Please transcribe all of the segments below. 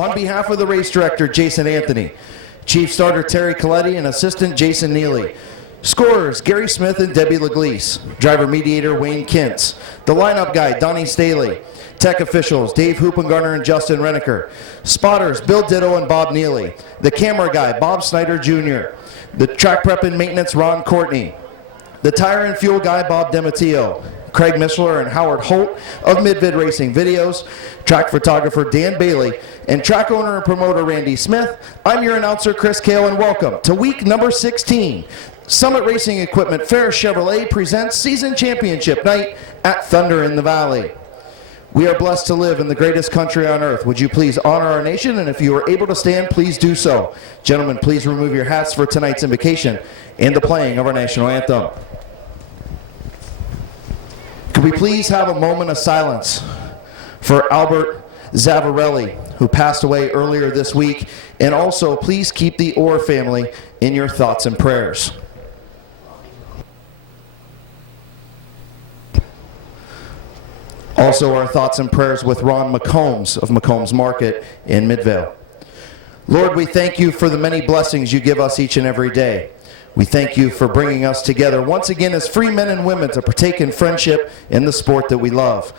On behalf of the race director, Jason Anthony, Chief Starter Terry Coletti, and Assistant Jason Neely. Scorers, Gary Smith and Debbie Leglise. Driver mediator, Wayne Kintz. The lineup guy, Donnie Staley. Tech officials, Dave Hoopengarner and Justin Renneker. Spotters, Bill Ditto and Bob Neely. The camera guy, Bob Snyder Jr. The track prep and maintenance, Ron Courtney. The tire and fuel guy, Bob Dematio. Craig Mishler and Howard Holt of Mid-Vid Racing Videos, track photographer Dan Bailey, and track owner and promoter Randy Smith. I'm your announcer, Chris Kale, and welcome to week number 16. Summit Racing Equipment Fair Chevrolet presents season championship night at Thunder in the Valley. We are blessed to live in the greatest country on earth. Would you please honor our nation? And if you are able to stand, please do so. Gentlemen, please remove your hats for tonight's invocation and the playing of our national anthem. Could we please have a moment of silence for Albert Zavarelli, who passed away earlier this week, and also please keep the Orr family in your thoughts and prayers. Also our thoughts and prayers with Ron McCombs of McCombs Market in Midvale. Lord, we thank you for the many blessings you give us each and every day. We thank you for bringing us together once again as free men and women to partake in friendship in the sport that we love.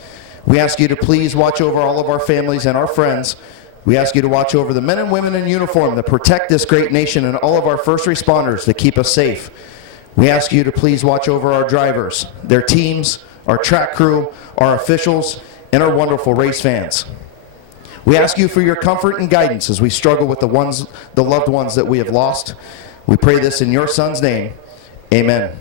We ask you to please watch over all of our families and our friends. We ask you to watch over the men and women in uniform that protect this great nation and all of our first responders that keep us safe. We ask you to please watch over our drivers, their teams, our track crew, our officials, and our wonderful race fans. We ask you for your comfort and guidance as we struggle with the loved ones that we have lost. We pray this in your Son's name. Amen.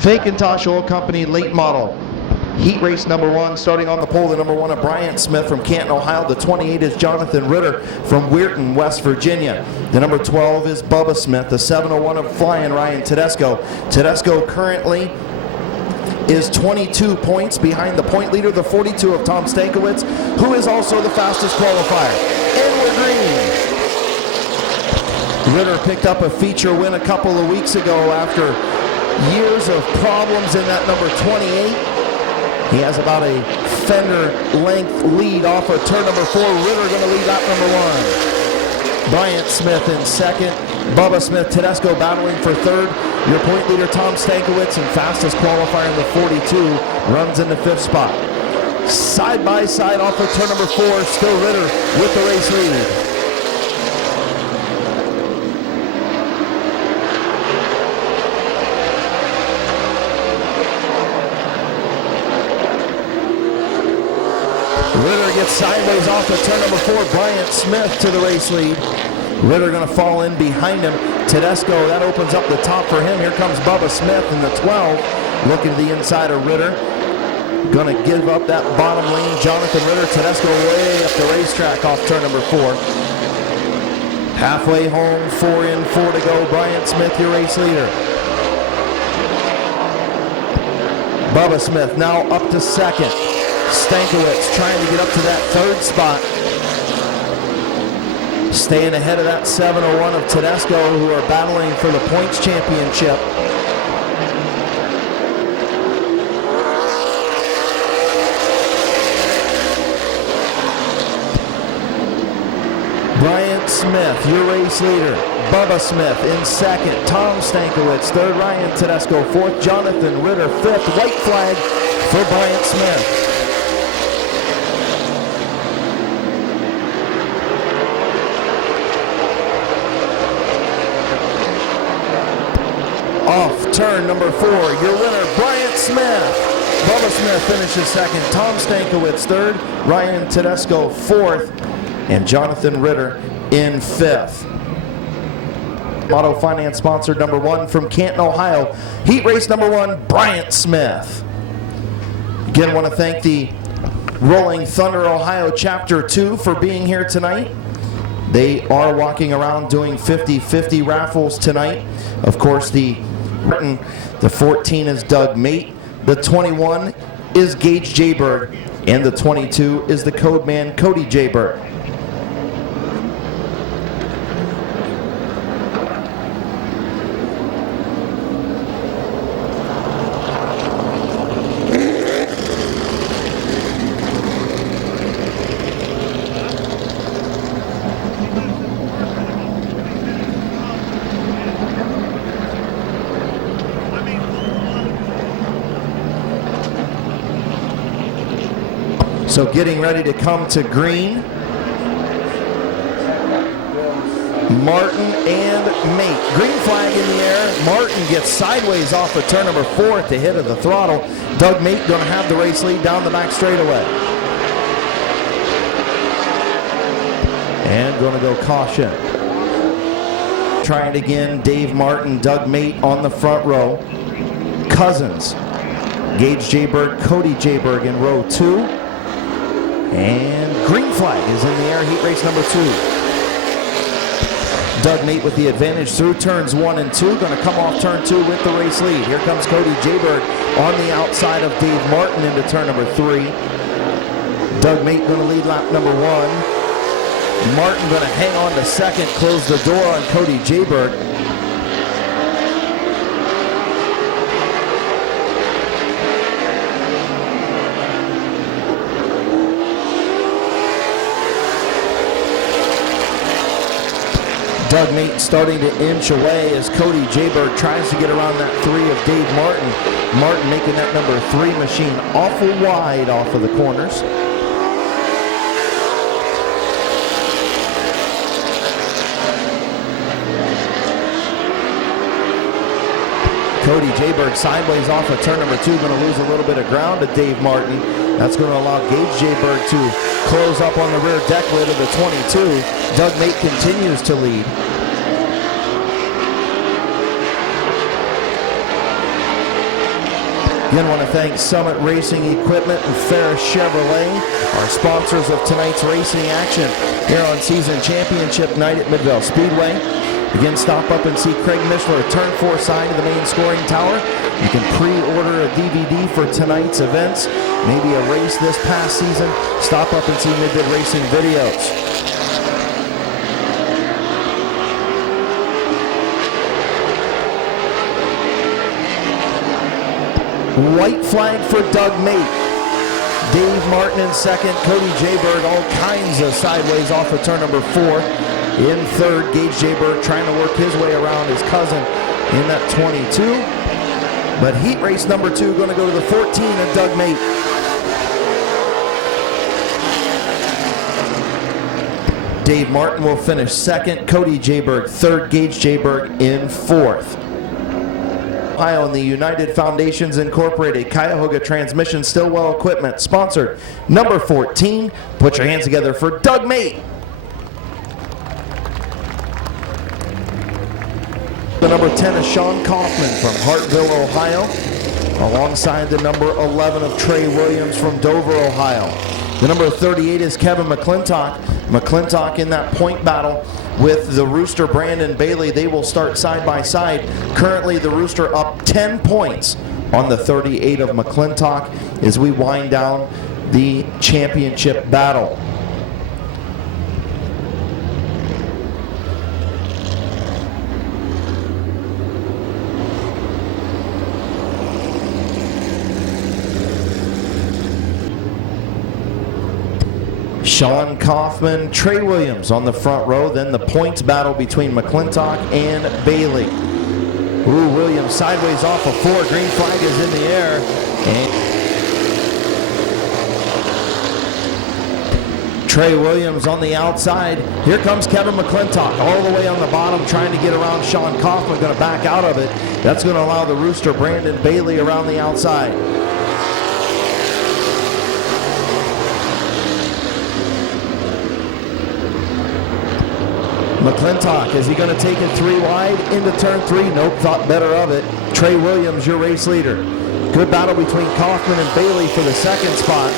Fakintosh Oil Company late model. Heat race number 1, starting on the pole, the number 1 of Bryant Smith from Canton, Ohio. The 28 is Jonathan Ritter from Weirton, West Virginia. The number 12 is Bubba Smith. The 701 of Flying Ryan Tedesco. Tedesco currently is 22 points behind the point leader, the 42 of Tom Stankiewicz, who is also the fastest qualifier. And we're green. Ritter picked up a feature win a couple of weeks ago after years of problems in that number 28. He has about a fender length lead off of turn number 4. Ritter going to lead lap number 1. Bryant Smith in second. Bubba Smith, Tedesco battling for third. Your point leader Tom Stankiewicz and fastest qualifier in the 42 runs in the 5th spot. Side by side off of turn number 4, still Ritter with the race lead. Ritter gets sideways off of turn number 4. Bryant Smith to the race lead. Ritter going to fall in behind him. Tedesco, that opens up the top for him. Here comes Bubba Smith in the 12. Looking to the inside of Ritter. Going to give up that bottom lane. Jonathan Ritter, Tedesco way up the racetrack off turn number 4. Halfway home, 4 in, 4 to go. Bryant Smith, your race leader. Bubba Smith now up to second. Stankiewicz trying to get up to that 3rd spot. staying ahead of that 701 of Tedesco, who are battling for the points championship. Bryant Smith, your race leader. Bubba Smith in second. Tom Stankiewicz third. Ryan Tedesco fourth. Jonathan Ritter fifth. White flag for Bryant Smith. Off turn number 4, your winner, Bryant Smith. Bubba Smith finishes second. Tom Stankiewicz third. Ryan Tedesco fourth. And Jonathan Ritter in fifth. Auto Finance sponsor number 1 from Canton, Ohio. Heat race number 1, Bryant Smith. Again, want to thank the Rolling Thunder Ohio Chapter 2 for being here tonight. They are walking around doing 50-50 raffles tonight. Of course, the 14 is Doug Mate. The 21 is Gage Jayberg. And the 22 is the code man, Cody Jayberg. So getting ready to come to green. Martin and Mate. Green flag in the air. Martin gets sideways off of turn number 4 at the hit of the throttle. Doug Mate going to have the race lead down the back straightaway. And going to go caution. Try it again. Dave Martin, Doug Mate on the front row. Cousins, Gage Jayberg, Cody Jayberg in row 2. And green flag is in the air, heat race number 2. Doug Mate with the advantage through turns 1 and 2. Going to come off turn 2 with the race lead. Here comes Cody Jayberg on the outside of Dave Martin into turn number 3. Doug Mate going to lead lap number 1. Martin going to hang on to second, close the door on Cody Jayberg. Doug Mate starting to inch away as Cody Jayberg tries to get around that 3 of Dave Martin. Martin making that number 3 machine awful wide off of the corners. Cody Jayberg sideways off of turn number 2, going to lose a little bit of ground to Dave Martin. That's going to allow Gage Jayberg to close up on the rear deck lid of the 22. Doug Mate continues to lead. Again, want to thank Summit Racing Equipment and Ferris Chevrolet, our sponsors of tonight's racing action here on season championship night at Midvale Speedway. Again, stop up and see Craig Mishler, turn 4 side of the main scoring tower. You can pre-order a DVD for tonight's events, maybe a race this past season. Stop up and see Mid-Vid Racing videos. White flag for Doug Mate. Dave Martin in second, Cody Jayberg all kinds of sideways off of turn number 4. In third, Gage Jayberg trying to work his way around his cousin in that 22. But heat race number 2 going to go to the 14 of Doug Mate. Dave Martin will finish second, Cody Jayberg third, Gage Jayberg in fourth. Ohio and the United Foundations Incorporated, Cuyahoga Transmission Stillwell Equipment, sponsored number 14. Put your hands together for Doug Mate. The number 10 is Sean Kaufman from Hartville, Ohio, alongside the number 11 of Trey Williams from Dover, Ohio. The number 38 is Kevin McClintock. McClintock in that point battle with the Rooster Brandon Bailey. They will start side by side. Currently the Rooster up 10 points on the 38 of McClintock as we wind down the championship battle. Sean Kaufman, Trey Williams on the front row. Then the points battle between McClintock and Bailey. Ooh, Williams sideways off of 4. Green flag is in the air. And Trey Williams on the outside. Here comes Kevin McClintock all the way on the bottom trying to get around Sean Kaufman. Going to back out of it. That's going to allow the Rooster Brandon Bailey around the outside. McClintock, is he going to take it 3 wide into turn 3? Nope, thought better of it. Trey Williams, your race leader. Good battle between Kaufman and Bailey for the second spot.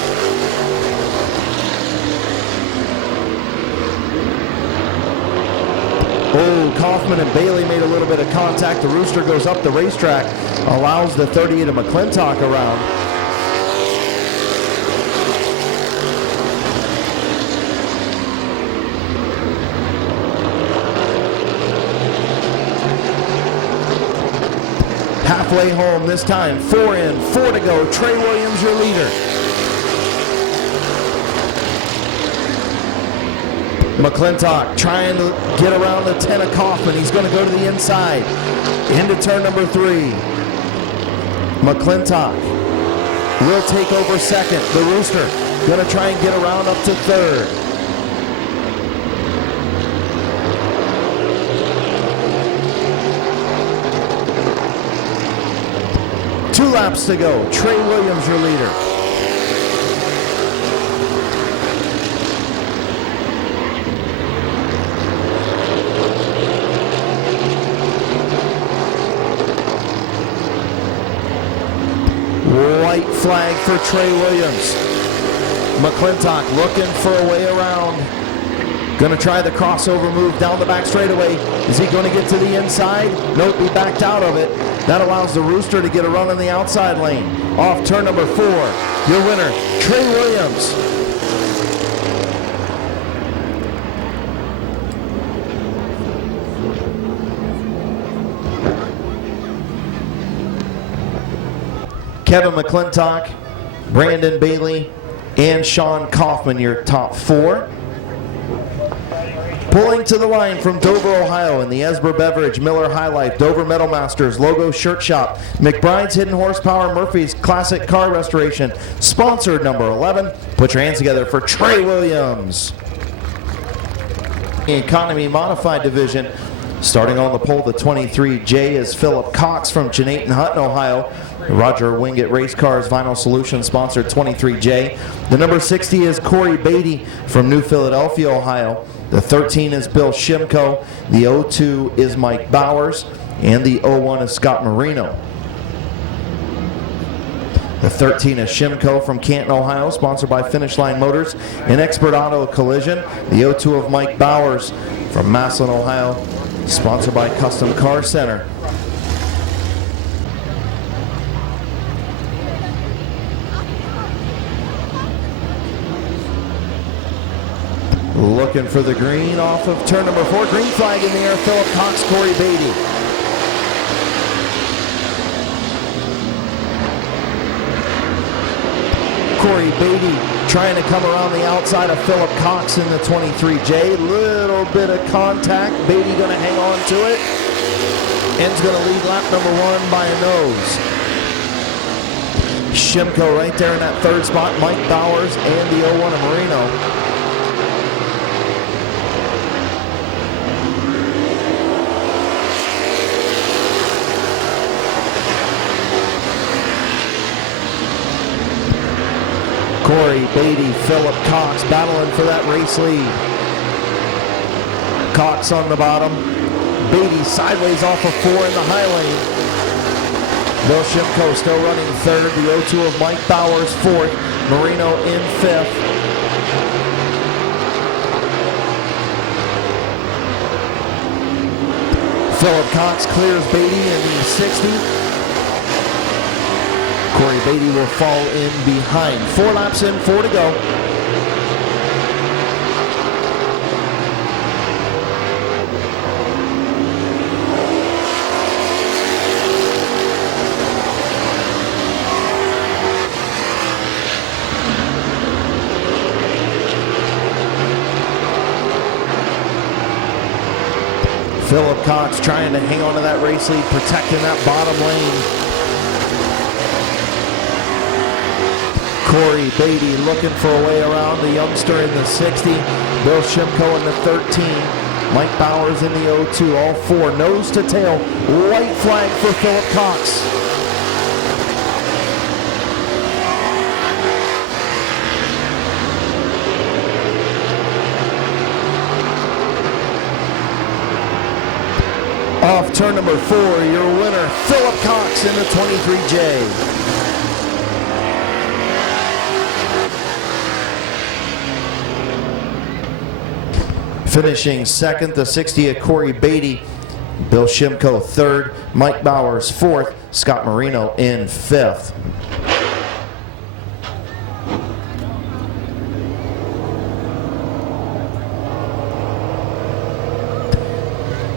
Oh, Kaufman and Bailey made a little bit of contact. The Rooster goes up the racetrack, allows the 38 of McClintock around. Halfway home this time, 4 in, 4 to go. Trey Williams, your leader. McClintock trying to get around the 10 of Kaufman. He's going to go to the inside. Into turn number 3. McClintock will take over second. The Rooster going to try and get around up to third. Two laps to go. Trey Williams, your leader. White flag for Trey Williams. McClintock looking for a way around. Going to try the crossover move down the back straightaway. Is he going to get to the inside? Nope, he backed out of it. That allows the Rooster to get a run in the outside lane. Off turn number 4. Your winner, Trey Williams. Kevin McClintock, Brandon Bailey, and Sean Kaufman, your top 4. Pulling to the line from Dover, Ohio in the Esber Beverage, Miller High Life, Dover Metal Masters, Logo Shirt Shop, McBride's Hidden Horsepower, Murphy's Classic Car Restoration, sponsored number 11. Put your hands together for Trey Williams. Economy Modified Division, starting on the pole, the 23J is Philip Cox from Jeanette and Hutton, Ohio. Roger Wingate Race Cars Vinyl Solutions sponsored 23J. The number 60 is Corey Beatty from New Philadelphia, Ohio. The 13 is Bill Shimko. The 02 is Mike Bowers. And the 01 is Scott Marino. The 13 is Shimko from Canton, Ohio, sponsored by Finish Line Motors and Expert Auto Collision. The 02 of Mike Bowers from Massillon, Ohio, sponsored by Custom Car Center. Looking for the green off of turn number 4. Green flag in the air. Philip Cox, Corey Beatty. Corey Beatty trying to come around the outside of Philip Cox in the 23J. Little bit of contact. Beatty going to hang on to it. End's going to lead lap number 1 by a nose. Shimko right there in that 3rd spot. Mike Bowers and the 01 of Marino. Corey Beatty, Philip Cox battling for that race lead. Cox on the bottom. Beatty sideways off of 4 in the high lane. Bill Shimko still running 3rd. The 02 of Mike Bowers 4th. Marino in 5th. Philip Cox clears Beatty in the 60. Corey Beatty will fall in behind. 4 laps in, 4 to go. Philip Cox trying to hang on to that race lead, protecting that bottom lane. Corey Beatty looking for a way around the youngster in the 60. Bill Shimko in the 13. Mike Bowers in the 02. All four nose to tail. White flag for Philip Cox. Off turn number 4, your winner, Philip Cox in the 23J. Finishing second, the 60 of Corey Beatty. Bill Shimko third, Mike Bowers fourth, Scott Marino in fifth.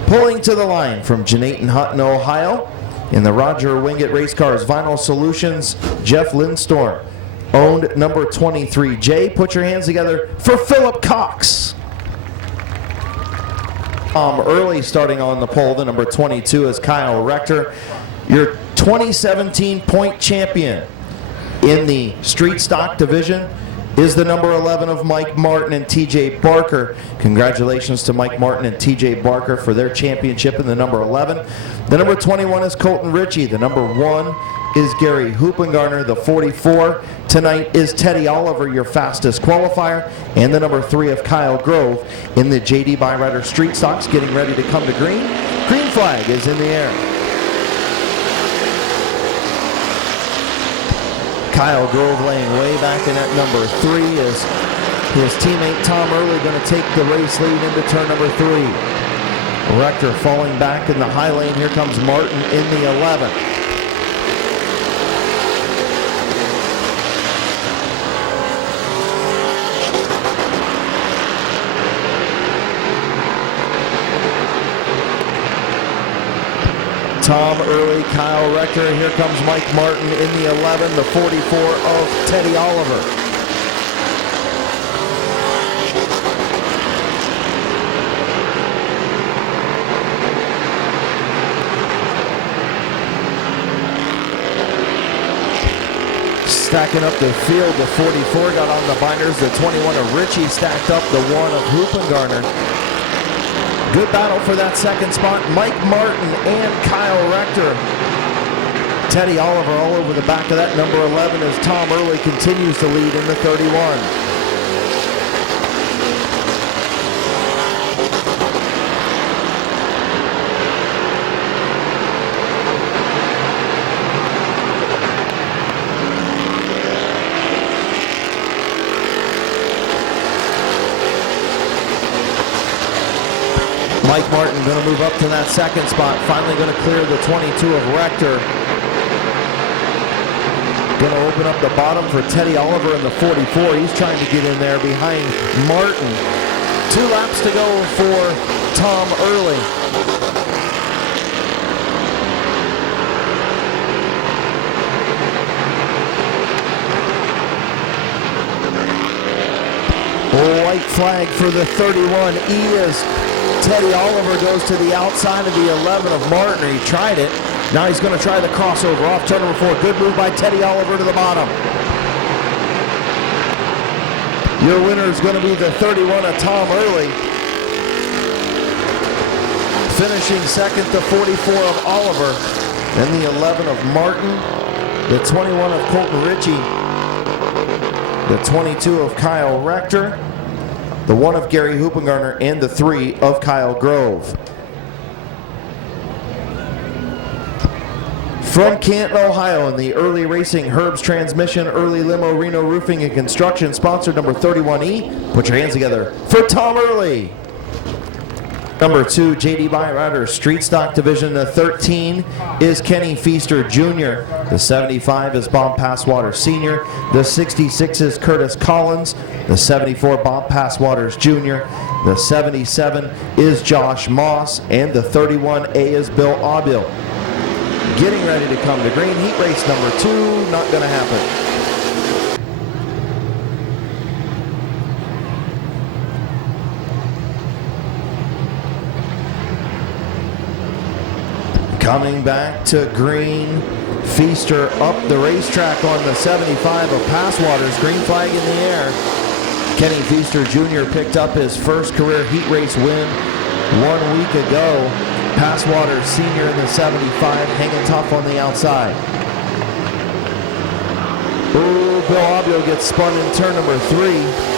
Pulling to the line from Jeanette Hutton, Ohio, in the Roger Wingate Race Cars Vinyl Solutions, Jeff Lindstorm. Owned number 23J. Put your hands together for Philip Cox. Early starting on the pole, the number 22 is Kyle Rector. Your 2017 point champion in the street stock division is the number 11 of Mike Martin and TJ Barker. Congratulations to Mike Martin and TJ Barker for their championship in the number 11. The number 21 is Colton Ritchie. The number 1 is Gary Hoopengarner. The 44 tonight is Teddy Oliver, your fastest qualifier. And the number 3 of Kyle Grove in the JD Byrider Street Stocks, getting ready to come to green. Green flag is in the air. Kyle Grove laying way back in at number 3 is his teammate Tom Early going to take the race lead into turn number 3. Rector falling back in the high lane. Here comes Martin in the 11. Tom Early, Kyle Rector. Here comes Mike Martin in the 11, the 44 of Teddy Oliver. Stacking up the field, the 44 got on the binders, the 21 of Ritchie stacked up the 1 of Hoopengarner. Good battle for that second spot. Mike Martin and Kyle Rector. Teddy Oliver all over the back of that number 11 as Tom Early continues to lead in the 31. Mike Martin going to move up to that second spot. Finally going to clear the 22 of Rector. Going to open up the bottom for Teddy Oliver in the 44. He's trying to get in there behind Martin. 2 laps to go for Tom Early. White flag for the 31. Teddy Oliver goes to the outside of the 11 of Martin. He tried it. Now he's going to try the crossover off turn number 4. Good move by Teddy Oliver to the bottom. Your winner is going to be the 31 of Tom Early. Finishing second, the 44 of Oliver. Then the 11 of Martin. The 21 of Colton Ritchie. The 22 of Kyle Rector. The 1 of Gary Hoopengarner, and the 3 of Kyle Grove. From Canton, Ohio, in the early racing, Herb's Transmission, Early Limo, Reno Roofing and Construction, sponsor number 31E. Put your hands together for Tom Early. Number 2, JD Byrider Street Stock Division. The 13 is Kenny Feaster Jr. The 75 is Bob Passwater Sr. The 66 is Curtis Collins. The 74, Bob Passwaters Jr. The 77 is Josh Moss. And the 31A is Bill Aubil. Getting ready to come to green. Heat race number 2, not going to happen. Coming back to green, Feaster up the racetrack on the 75 of Passwaters. Green flag in the air. Kenny Feaster Jr. picked up his first career heat race win 1 week ago. Passwaters Sr. in the 75, hanging tough on the outside. Ooh, Bill Abio gets spun in turn number 3.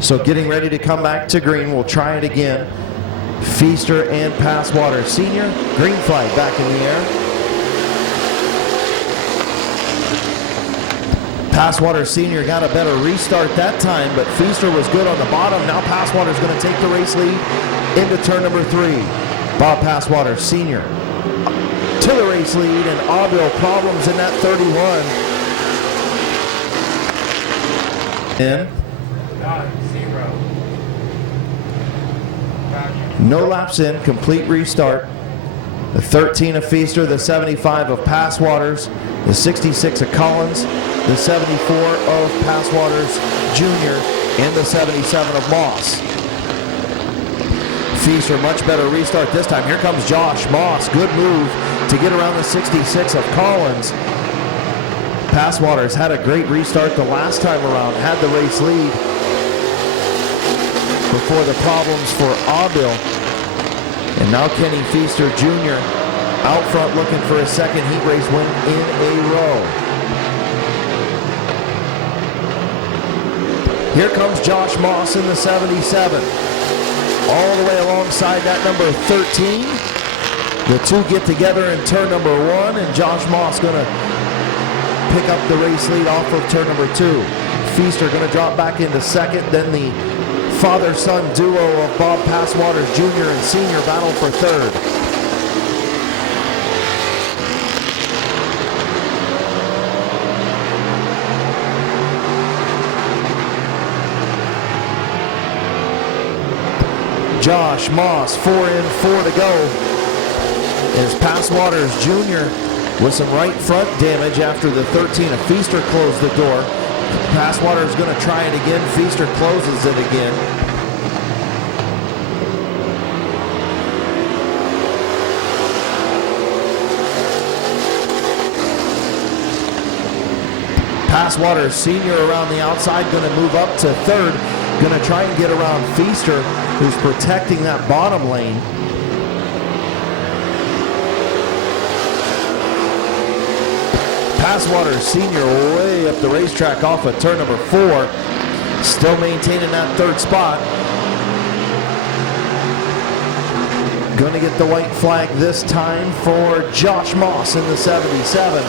So getting ready to come back to green. We'll try it again. Feaster and Passwater Sr. Green flag back in the air. Passwater Sr. got a better restart that time, but Feaster was good on the bottom. Now Passwater's going to take the race lead into turn number 3. Bob Passwater Sr. to the race lead, and Abio problems in that 31. In. No laps in, complete restart. The 13 of Feaster, the 75 of Passwaters, the 66 of Collins, the 74 of Passwaters Jr., and the 77 of Moss. Feaster, much better restart this time. Here comes Josh Moss. Good move to get around the 66 of Collins. Passwaters had a great restart the last time around, had the race lead before the problems for Abio. And now Kenny Feaster Jr. out front looking for a second heat race win in a row. Here comes Josh Moss in the 77. All the way alongside that number 13. The two get together in turn number 1, and Josh Moss going to pick up the race lead off of turn number 2. Feaster going to drop back into second, then the father-son duo of Bob Passwaters Jr. and Sr. battle for third. Josh Moss, 4 in, 4 to go. As Passwaters Jr. with some right front damage after the 13 of Feaster closed the door. Passwater is going to try it again. Feaster closes it again. Passwater Sr. around the outside, going to move up to third. Going to try and get around Feaster, who's protecting that bottom lane. Passwater Sr. way up the racetrack off of turn number 4. Still maintaining that third spot. Going to get the white flag this time for Josh Moss in the 77.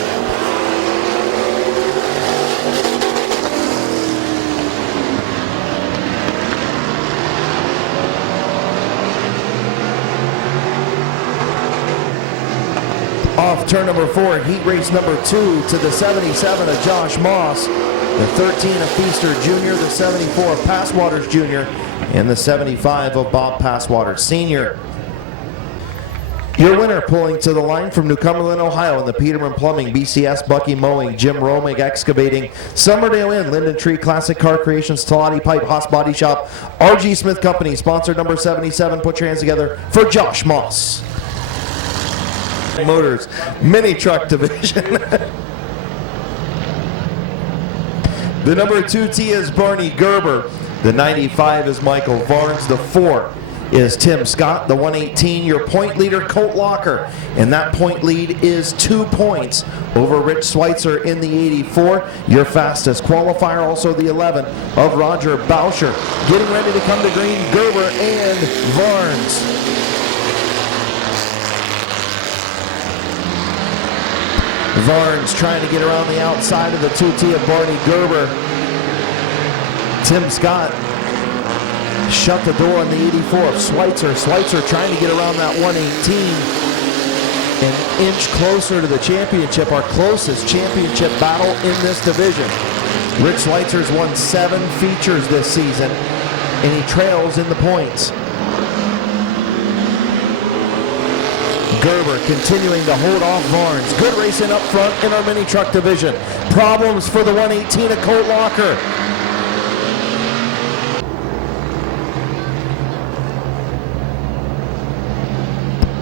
Off turn number 4, heat race number 2 to the 77 of Josh Moss, the 13 of Feaster Jr., the 74 of Passwaters Jr., and the 75 of Bob Passwaters Sr. Your winner pulling to the line from New Cumberland, Ohio in the Peterman Plumbing, BCS Bucky Mowing, Jim Romig Excavating, Summerdale Inn, Linden Tree Classic Car Creations, Talati Pipe, Haas Body Shop, RG Smith Company, sponsor number 77. Put your hands together for Josh Moss. Motors mini truck division. The number 2T is Barney Gerber. The 95 is Michael Varnes. The 4 is Tim Scott. The 118, your point leader, Colt Locker. And that point lead is 2 points over Rich Schweitzer in the 84. Your fastest qualifier, also the 11 of Roger Bauscher. Getting ready to come to green, Gerber and Varnes. Varnes trying to get around the outside of the 2T of Barney Gerber. Tim Scott shut the door on the 84 of Schweitzer. Schweitzer trying to get around that 118. An inch closer to the championship, our closest championship battle in this division. Rich Schweitzer's won 7 features this season, and he trails in the points. Gerber continuing to hold off Varnes. Good racing up front in our mini truck division. Problems for the 118 at Colt Locker.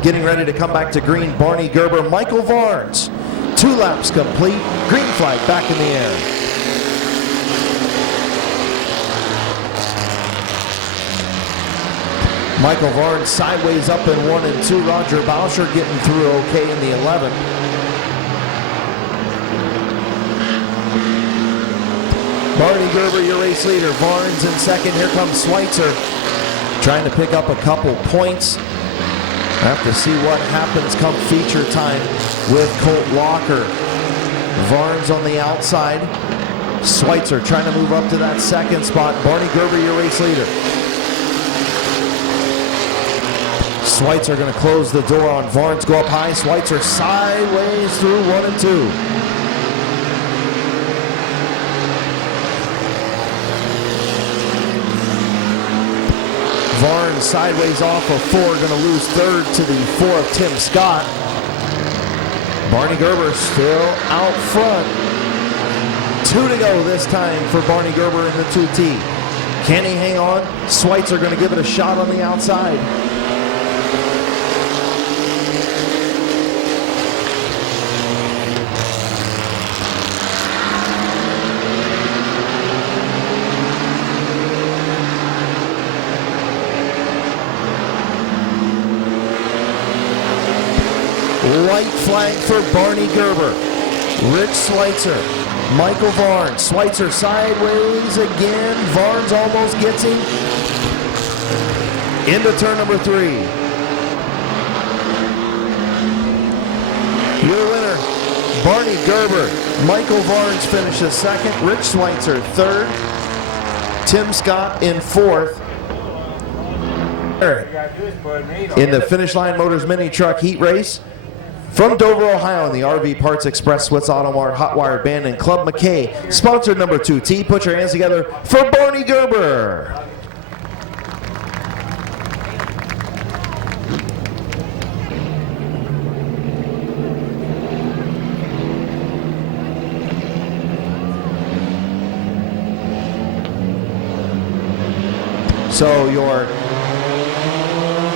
Getting ready to come back to green, Barney Gerber, Michael Varnes. 2 laps complete, green flag back in the air. Michael Varnes sideways up in 1 and 2. Roger Boucher getting through okay in the 11. Barney Gerber, your race leader. Varnes in second. Here comes Schweitzer trying to pick up a couple points. Have to see what happens come feature time with Colt Locker. Varnes on the outside. Schweitzer trying to move up to that second spot. Barney Gerber, your race leader. Schweitzer going to close the door on Varnes. Go up high. Schweitzer sideways through 1 and 2. Varnes sideways off of 4, going to lose third to the 4 of Tim Scott. Barney Gerber still out front. 2 to go this time for Barney Gerber in the 2T. Can he hang on? Schweitzer going to give it a shot on the outside. White flag for Barney Gerber. Rich Schweitzer. Michael Varnes. Schweitzer sideways again. Varnes almost gets him. Into turn number 3. Your winner, Barney Gerber. Michael Varnes finishes second. Rich Schweitzer third. Tim Scott in fourth. In the Finish Line Motors Mini Truck Heat Race, from Dover, Ohio, in the RV Parts Express, Swiss Auto Mart, Hot Wire Band, and Club McKay, sponsored number 2T. Put your hands together for Barney Gerber. So your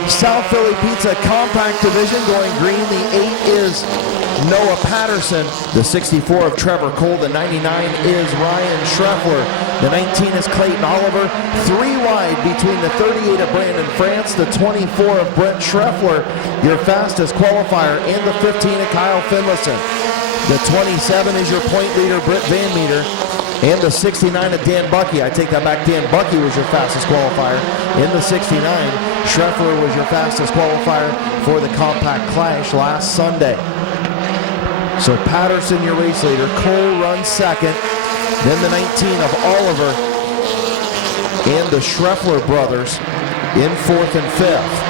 South Philly Pizza Compact Division going green. The 8 is Noah Patterson. The 64 of Trevor Cole. The 99 is Ryan Schreffler. The 19 is Clayton Oliver. 3 wide between the 38 of Brandon France, the 24 of Brent Schreffler, your fastest qualifier, and the 15 of Kyle Finlayson. The 27 is your point leader, Britt Van Meter. And the 69 of Dan Bucky. I take that back. Dan Bucky was your fastest qualifier. In the 69, Schreffler was your fastest qualifier for the Compact Clash last Sunday. So Patterson, your race leader. Cole runs second. Then the 19 of Oliver and the Schreffler brothers in 4th and 5th.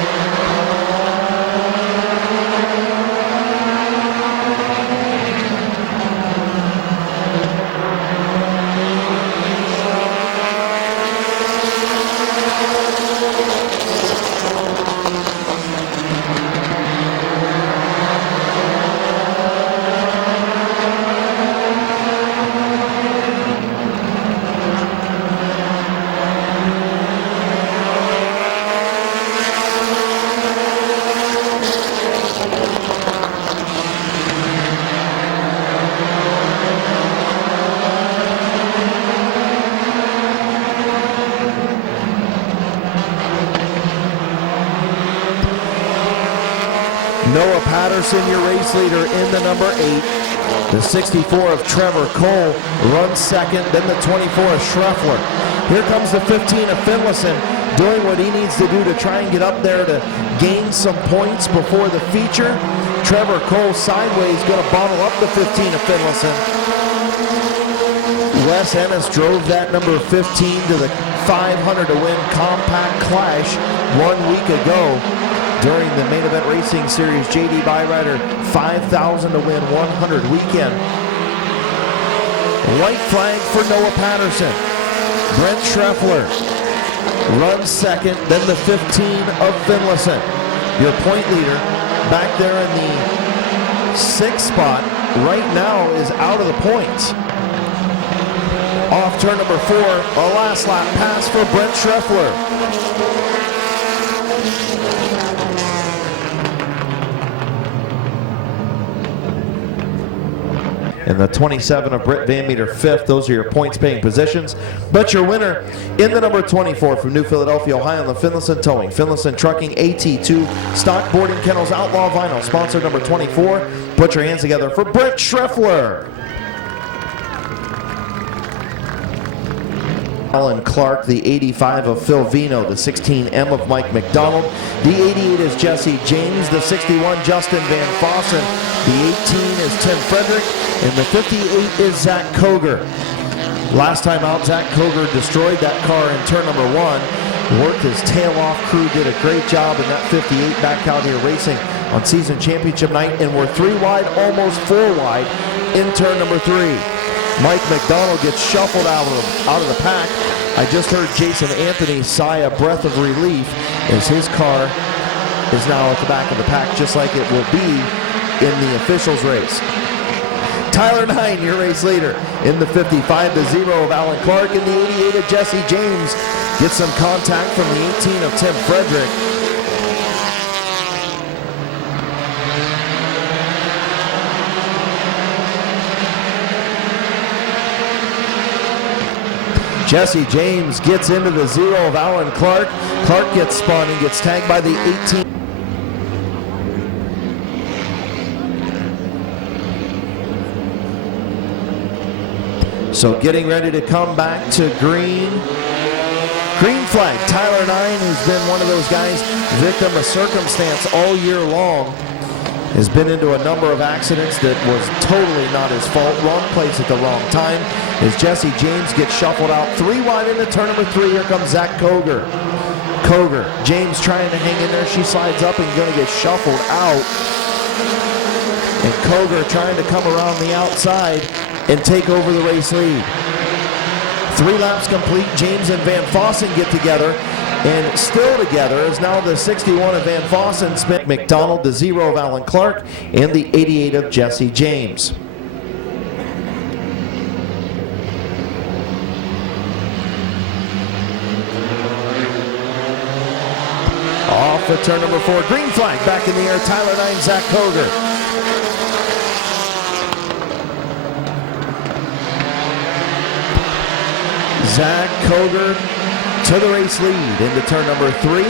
Noah Patterson, your race leader, in the number 8. The 64 of Trevor Cole runs second, then the 24 of Schreffler. Here comes the 15 of Finlayson, doing what he needs to do to try and get up there to gain some points before the feature. Trevor Cole sideways, going to bottle up the 15 of Finlayson. Wes Ennis drove that number 15 to the 500 to win Compact Clash 1 week ago. During the Main Event Racing Series JD Byrider 5,000 to win 100 weekend. White flag for Noah Patterson. Brent Schreffler runs second, then the 15 of Finlayson. Your point leader, back there in the 6th spot right now is out of the points. Off turn number 4, a last lap pass for Brent Schreffler. And the 27 of Britt Van Meter 5th. Those are your points paying positions. But your winner in the number 24 from New Philadelphia, Ohio, in the Finlayson Towing, Finlayson Trucking AT2 Stock Boarding Kennels Outlaw Vinyl, sponsor number 24. Put your hands together for Brent Schreffler. Alan Clark, the 85 of Phil Vino, the 16M of Mike McDonald, the 88 is Jesse James, the 61 Justin Van Fossen, the 18 is Tim Frederick, and the 58 is Zach Koger. Last time out, Zach Koger destroyed that car in turn number 1, worked his tail off. Crew did a great job in that 58 back out here racing on season championship night, and we're 3 wide, almost 4 wide in turn number 3. Mike McDonald gets shuffled out of the pack. I just heard Jason Anthony sigh a breath of relief as his car is now at the back of the pack, just like it will be in the officials race. Tyler 9, your race leader, in the 55, the 0 of Alan Clark, and the 88 of Jesse James gets some contact from the 18 of Tim Frederick. Jesse James gets into the 0 of Alan Clark. Clark gets spun and gets tagged by the 18. So getting ready to come back to green. Green flag, Tyler 9, who's been one of those guys, victim of circumstance all year long, has been into a number of accidents that was totally not his fault. Wrong place at the wrong time. As Jesse James gets shuffled out 3 wide into turn number 3, here comes Zach Koger. James trying to hang in there. She slides up and going to get shuffled out. And Koger trying to come around the outside and take over the race lead. 3 laps complete. James and Van Fossen get together. And still together is now the 61 of Van Fossen, Smith McDonald, the 0 of Alan Clark, and the 88 of Jesse James. Off at turn number 4, green flag, back in the air, Tyler 9, Zach Koger. Zach Koger to the race lead into turn number 3.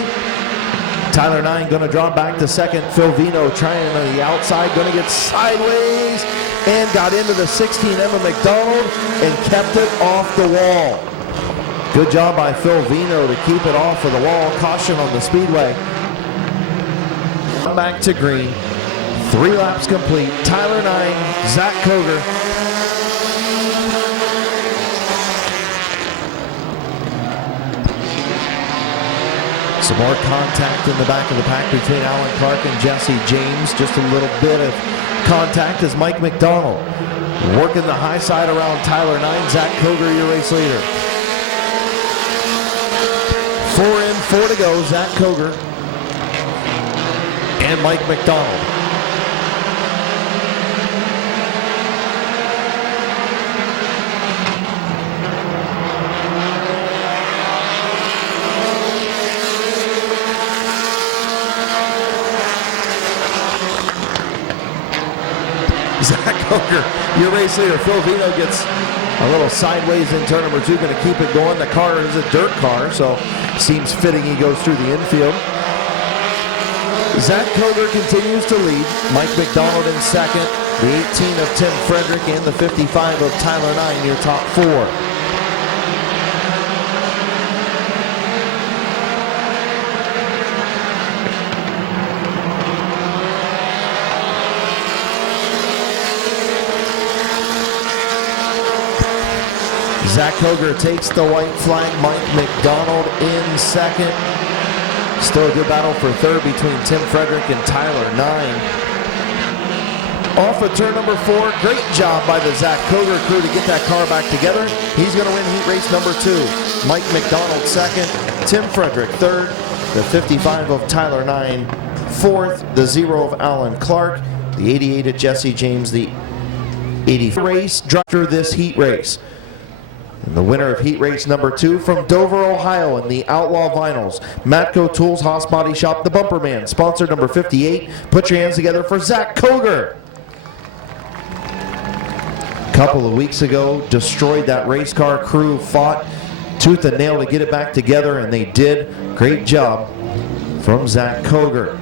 Tyler 9 going to drop back to second. Phil Vino trying on the outside, going to get sideways and got into the 16 Emma McDonald and kept it off the wall. Good job by Phil Vino to keep it off of the wall. Caution on the speedway. Back to green. 3 laps complete. Tyler 9, Zach Koger. Some more contact in the back of the pack between Alan Clark and Jesse James. Just a little bit of contact as Mike McDonald working the high side around Tyler 9. Zach Koger, your race leader. 4 in, 4 to go. Zach Koger and Mike McDonald. Zach Koger, your race leader. Phil Vino gets a little sideways in turn number 2, going to keep it going. The car is a dirt car, so seems fitting he goes through the infield. Zach Koger continues to lead. Mike McDonald in second. The 18 of Tim Frederick and the 55 of Tyler 9, your top 4. Zach Koger takes the white flag. Mike McDonald in second. Still a good battle for third between Tim Frederick and Tyler 9. Off of turn number 4, great job by the Zach Koger crew to get that car back together. He's going to win heat race number 2. Mike McDonald second, Tim Frederick third, the 55 of Tyler 9 4th, the 0 of Alan Clark, the 88 of Jesse James, the 80 race driver this heat race. And the winner of heat race number 2 from Dover, Ohio in the Outlaw Vinyls, Matco Tools Haas Body Shop, the Bumper Man, sponsor number 58. Put your hands together for Zach Koger. A couple of weeks ago, destroyed that race car crew, fought tooth and nail to get it back together, and they did. Great job from Zach Koger.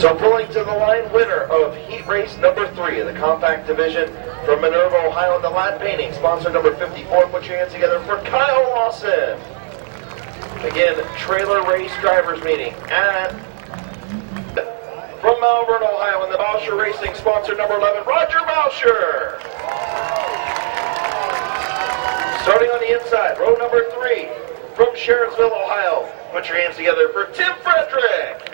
So pulling to the line, winner of heat race number 3 in the compact division from Minerva, Ohio, in the Lat Painting, sponsor number 54. Put your hands together for Kyle Lawson. Again, trailer race drivers meeting at from Malvern, Ohio, in the Bauscher Racing, sponsor number 11, Roger Bauscher. Starting on the inside, row number 3 from Sheriffsville, Ohio. Put your hands together for Tim Frederick.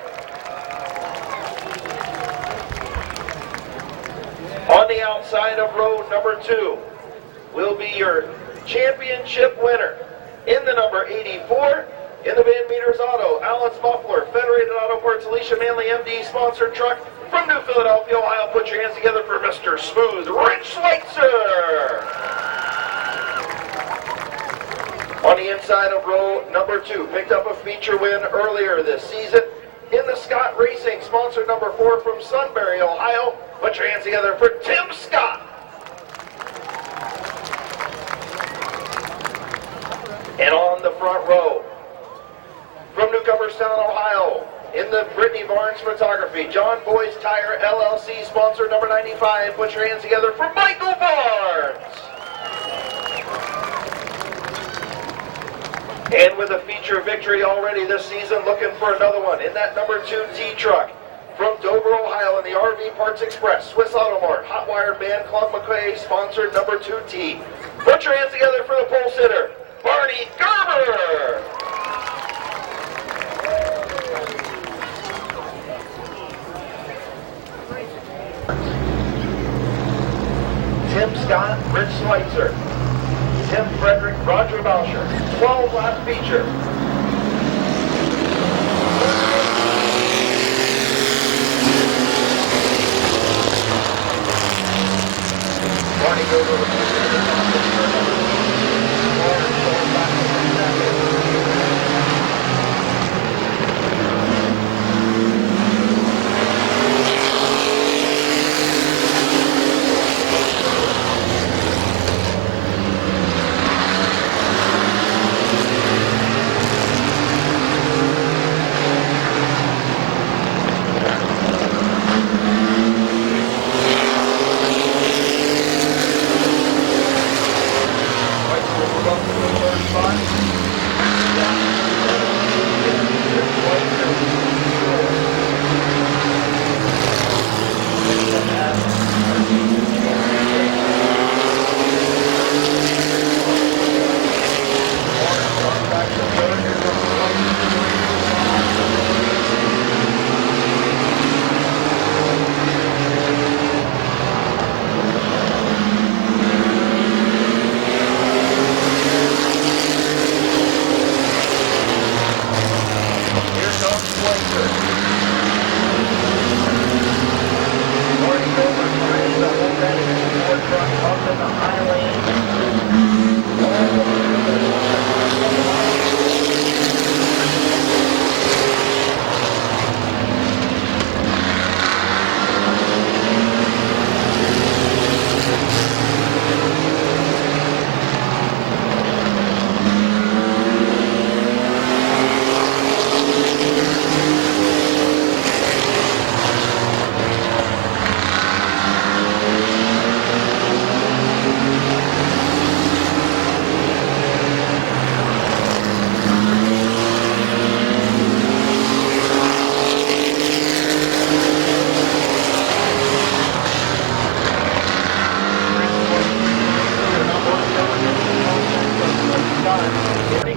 On the outside of row number 2 will be your championship winner in the number 84 in the Van Meters Auto, Allen's Muffler, Federated Auto Parts, Alicia Manley, MD, sponsored truck from New Philadelphia, Ohio. Put your hands together for Mr. Smooth, Rich Schweitzer. On the inside of row number 2, picked up a feature win earlier this season in the Scott Racing, sponsor number 4 from Sunbury, Ohio. Put your hands together for Tim Scott. front row. From Newcomerstown, Ohio, in the Brittany Barnes Photography, John Boy's Tire LLC, sponsor number 95. Put your hands together for Michael Barnes. And with a feature victory already this season, looking for another one in that number 2 T truck. From Dover, Ohio, in the RV Parts Express, Swiss Auto Mart, Hot Wired Band Club McCray, sponsored number 2T. Put your hands together for the pole sitter, Barney Gerber. Tim Scott, Rich Schweitzer. Tim Frederick, Roger Bauscher. 12 lap feature. Barney Gerber with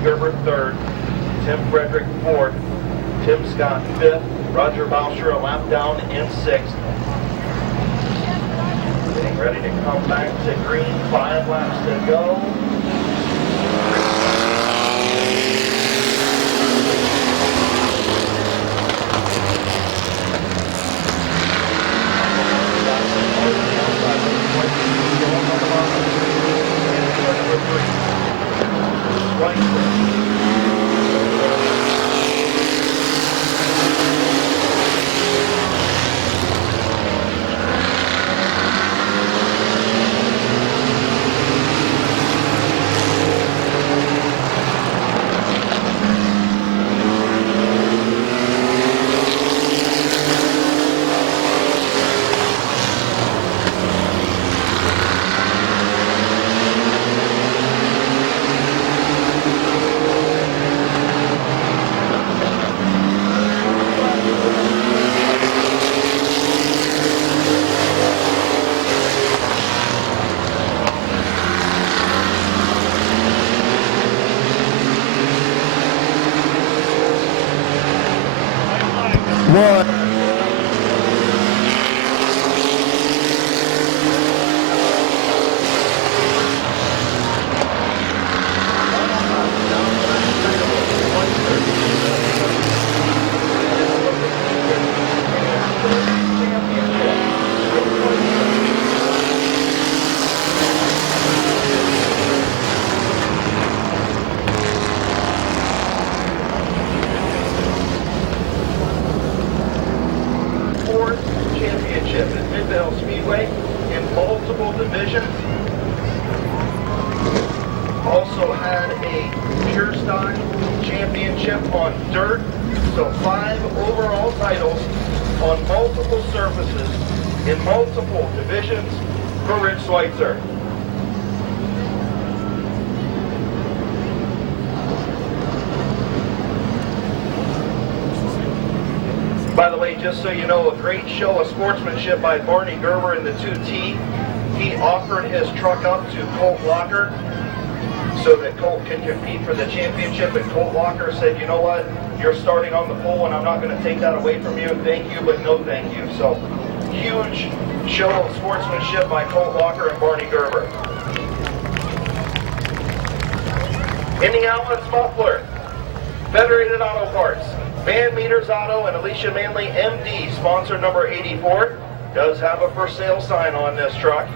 Gerber 3rd, Tim Frederick 4th, Tim Scott 5th, Roger Bauscher a lap down in 6th. Getting ready to come back to green, 5 laps to go. Championship at Mid-Vale Speedway in multiple divisions. Also had a pure stock championship on dirt. So 5 overall titles on multiple surfaces in multiple divisions for Rich Schweitzer. By the way, just so you know, a great show of sportsmanship by Barney Gerber in the 2T. He offered his truck up to Colt Locker so that Colt can compete for the championship, and Colt Locker said, you know what, you're starting on the pole and I'm not going to take that away from you. Thank you, but no thank you. So, huge show of sportsmanship by Colt Locker and Barney Gerber. Indianapolis Muffler, Federated Auto Parts, Van Meters Auto, and Alicia Manley MD, sponsor number 84, does have a for sale sign on this truck.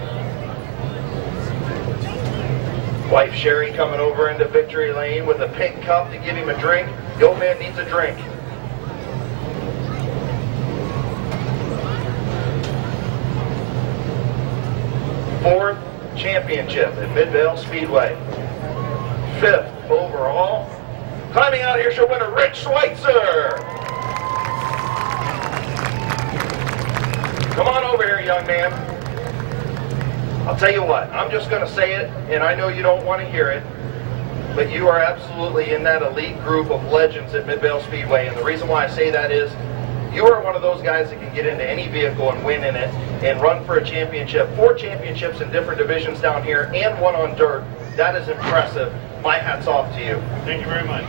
Wife Sherry coming over into victory lane with a pink cup to give him a drink. The old man needs a drink. Fourth championship at Midvale Speedway. 5th overall. Climbing out here, she'll winner Rich Schweitzer. Come on over here, young man. I'll tell you what, I'm just going to say it, and I know you don't want to hear it, but you are absolutely in that elite group of legends at Midvale Speedway, and the reason why I say that is you are one of those guys that can get into any vehicle and win in it and run for a championship. 4 championships in different divisions down here and 1 on dirt. That is impressive. My hat's off to you. Thank you very much.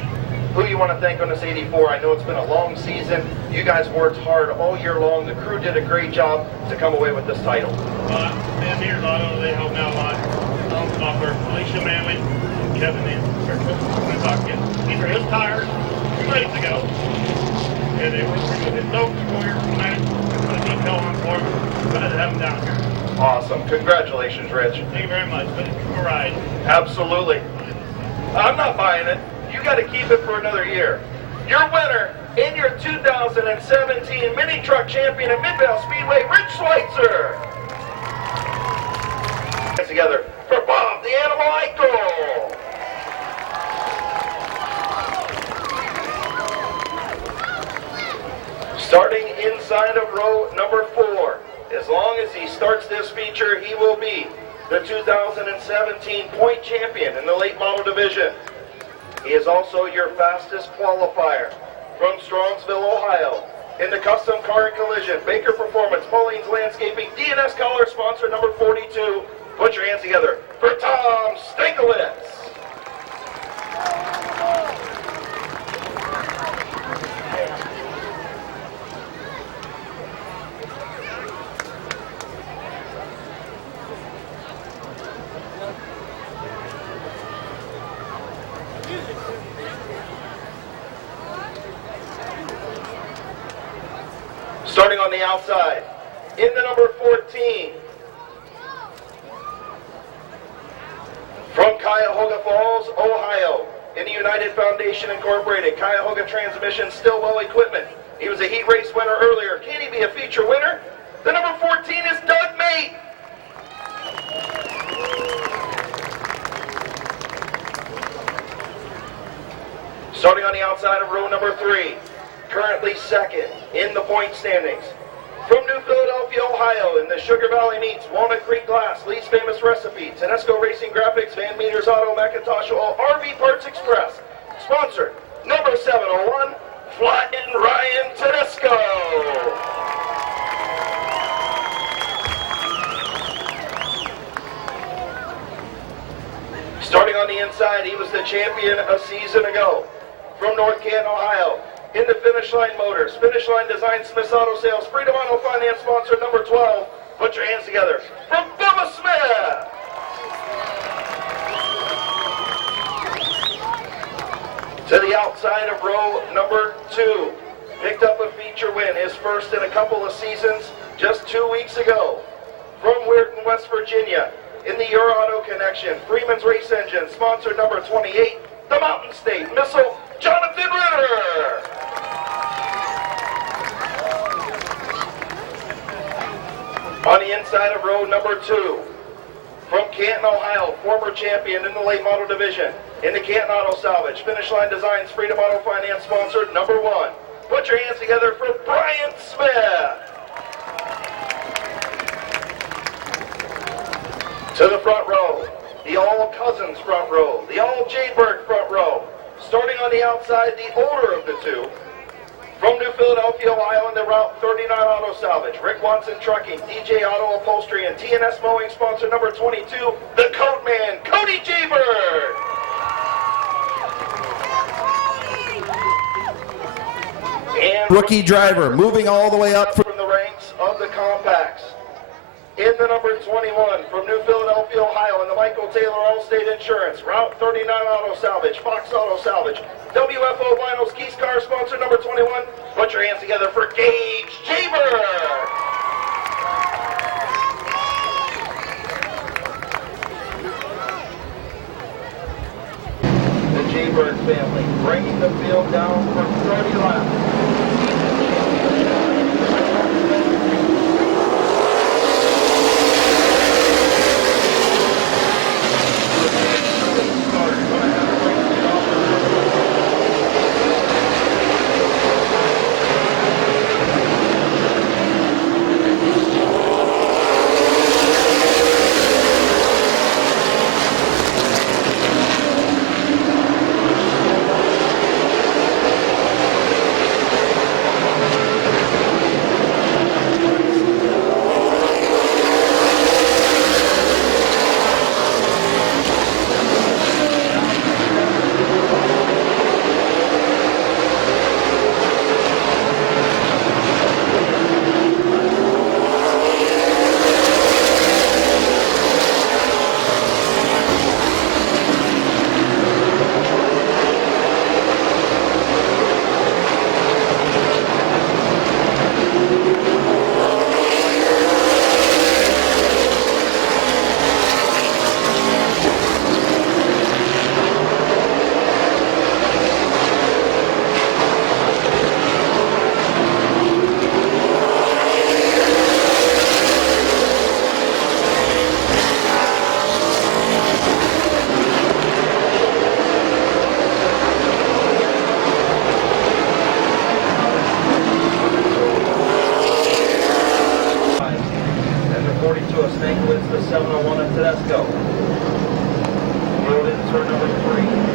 Who you want to thank on this 84? I know it's been a long season. You guys worked hard all year long. The crew did a great job to come away with this title. Van Meters Auto, they helped me out a lot. Offer Alicia Manley, Kevin these are his tires 2 days ago. And they worked for me with no spoilers tonight. Put a decal on for them. Glad to have them down here. Awesome. Congratulations, Rich. Thank you very much. But it's a ride. Absolutely. I'm not buying it. You got to keep it for another year. Your winner in your 2017 Mini Truck Champion at Midvale Speedway, Rich Schweitzer. Together for Bob the Animal Eichel. Starting inside of row number 4. As long as he starts this feature, he will be the 2017 point champion in the late model division. He is also your fastest qualifier from Strongsville, Ohio. In the custom car and collision, Baker Performance, Pauline's Landscaping, DNS Collar, sponsor number 42. Put your hands together for Tom Stankiewicz. Starting on the outside, in the number 14, from Cuyahoga Falls, Ohio, in the United Foundation Incorporated, Cuyahoga Transmission, Stillwell Equipment. He was a heat race winner earlier. Can he be a feature winner? The number 14 is Doug Mate. Starting on the outside of row number 3. Currently 2nd in the point standings. From New Philadelphia, Ohio, in the Sugar Valley Meats, Walnut Creek Glass, Lee's Famous Recipe, Tedesco Racing Graphics, Van Meters Auto, Macintosh Oil, RV Parts Express. Sponsor, number 701, Flying Ryan Tedesco. Starting on the inside, he was the champion a season ago. From North Canton, Ohio, in the Finish Line Motors, Finish Line Design, Smith's Auto Sales, Freedom Auto Finance, sponsor number 12. Put your hands together from Bubba Smith. To the outside of row number 2. Picked up a feature win, his first in a couple of seasons, just 2 weeks ago. From Weirton, West Virginia, in the Your Auto Connection, Freeman's Race Engine, sponsor number 28, the Mountain State Missile, Jonathan Ritter. On the inside of row number 2, From Canton, Ohio, former champion in the late model division. In the Canton Auto Salvage, Finish Line Designs, Freedom Auto Finance sponsored number 1. Put your hands together for Brian Smith. To the front row, the all Cousins front row, the all Jaybird front row. Starting on the outside, the older of the two. From New Philadelphia, Ohio, in the Route 39 Auto Salvage, Rick Watson Trucking, DJ Auto Upholstery, and TNS Mowing sponsor number 22, the Coat Man, Cody Jaybird. And Rookie driver moving all the way up. from the ranks of the compacts. In the number 21, from New Philadelphia, Ohio, in the Michael Taylor Allstate Insurance, Route 39 Auto Salvage, Fox Auto Salvage, WFO Vinyls, Keys Car sponsor number 21. Put your hands together for Gage Jaybird. The Jaybird family bringing the field down for 30 laps. The 701 at Tedesco. Field in turn number 3.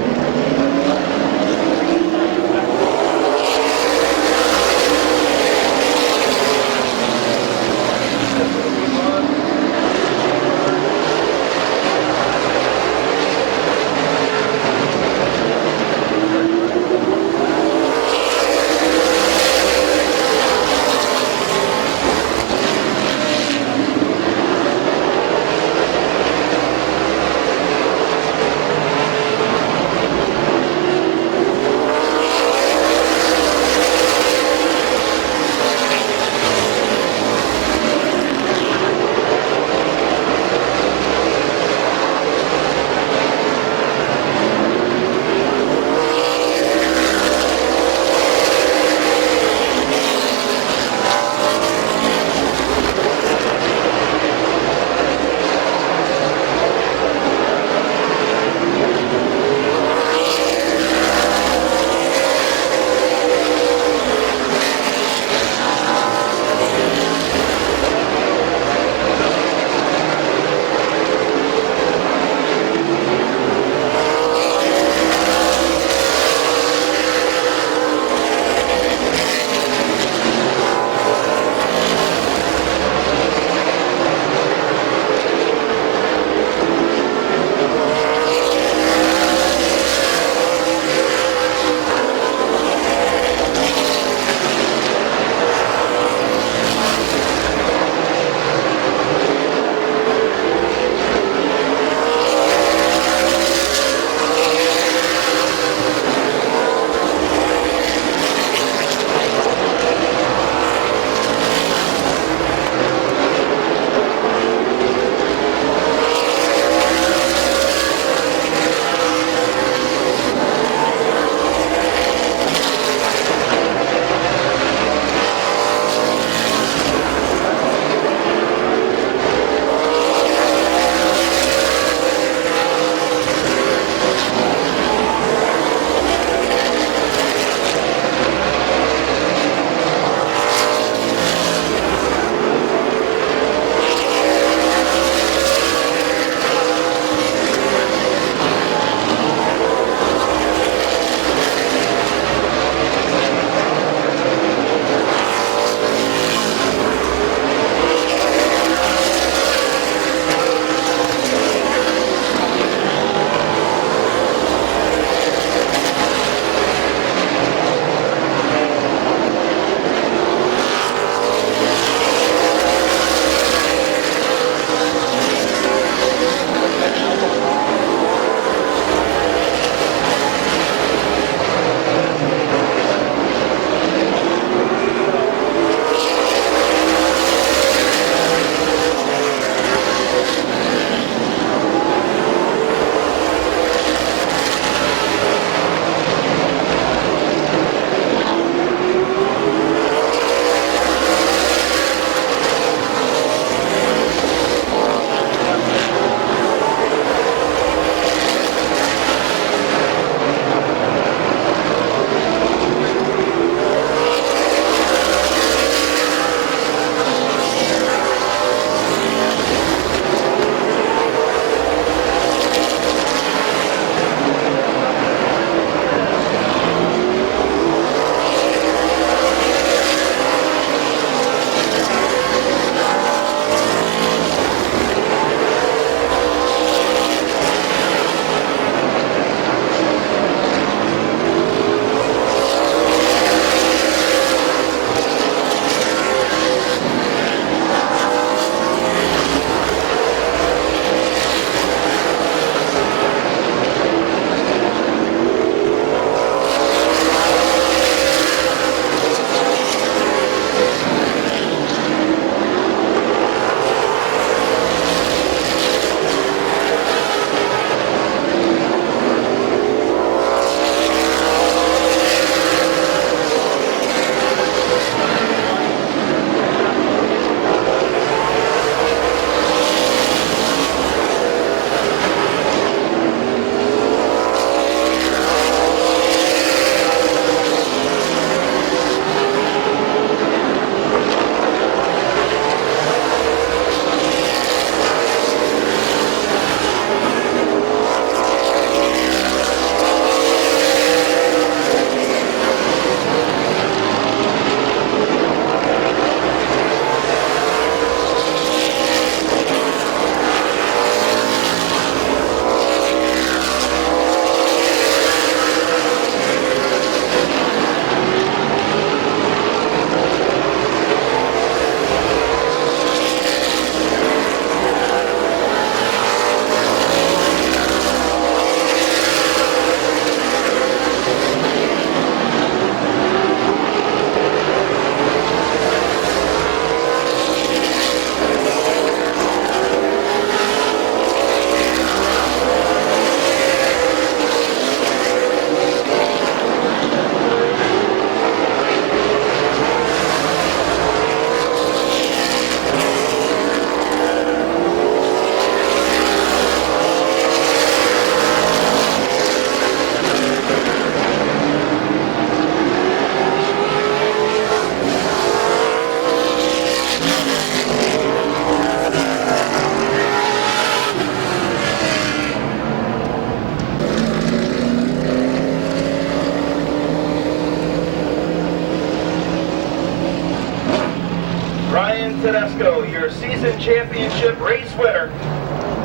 Tedesco, your season championship race winner,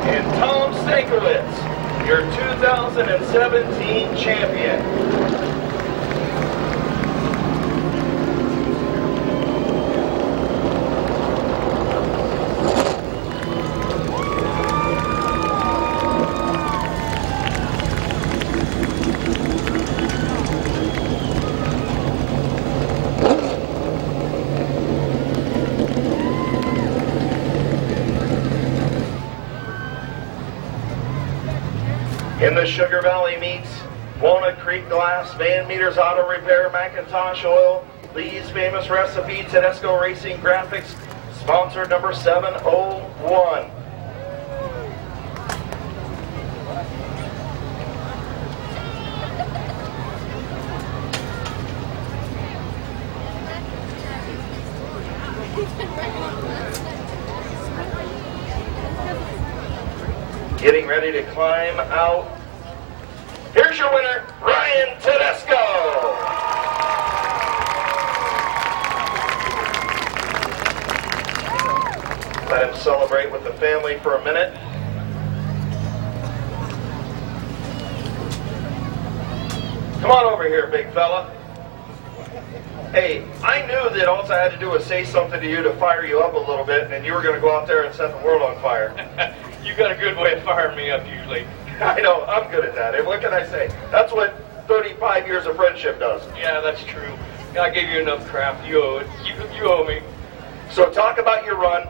and Tom Stankiewicz, your 2017 champion. In the Sugar Valley meets, Walnut Creek Glass, Van Meters Auto Repair, Macintosh Oil, Lee's Famous Recipe, Tedesco Racing Graphics, sponsor number 701. Getting ready to climb out. Here's your winner, Ryan Tedesco. Let him celebrate with the family for a minute. Come on over here, big fella. Hey, I knew that all I had to do was say something to you to fire you up a little bit, and you were going to go out there and set the world on fire. You got a good way of firing me up usually. I know, I'm good at that. And what can I say? That's what 35 years of friendship does. Yeah, that's true. I gave you enough crap. You owe it. You owe me. So talk about your run.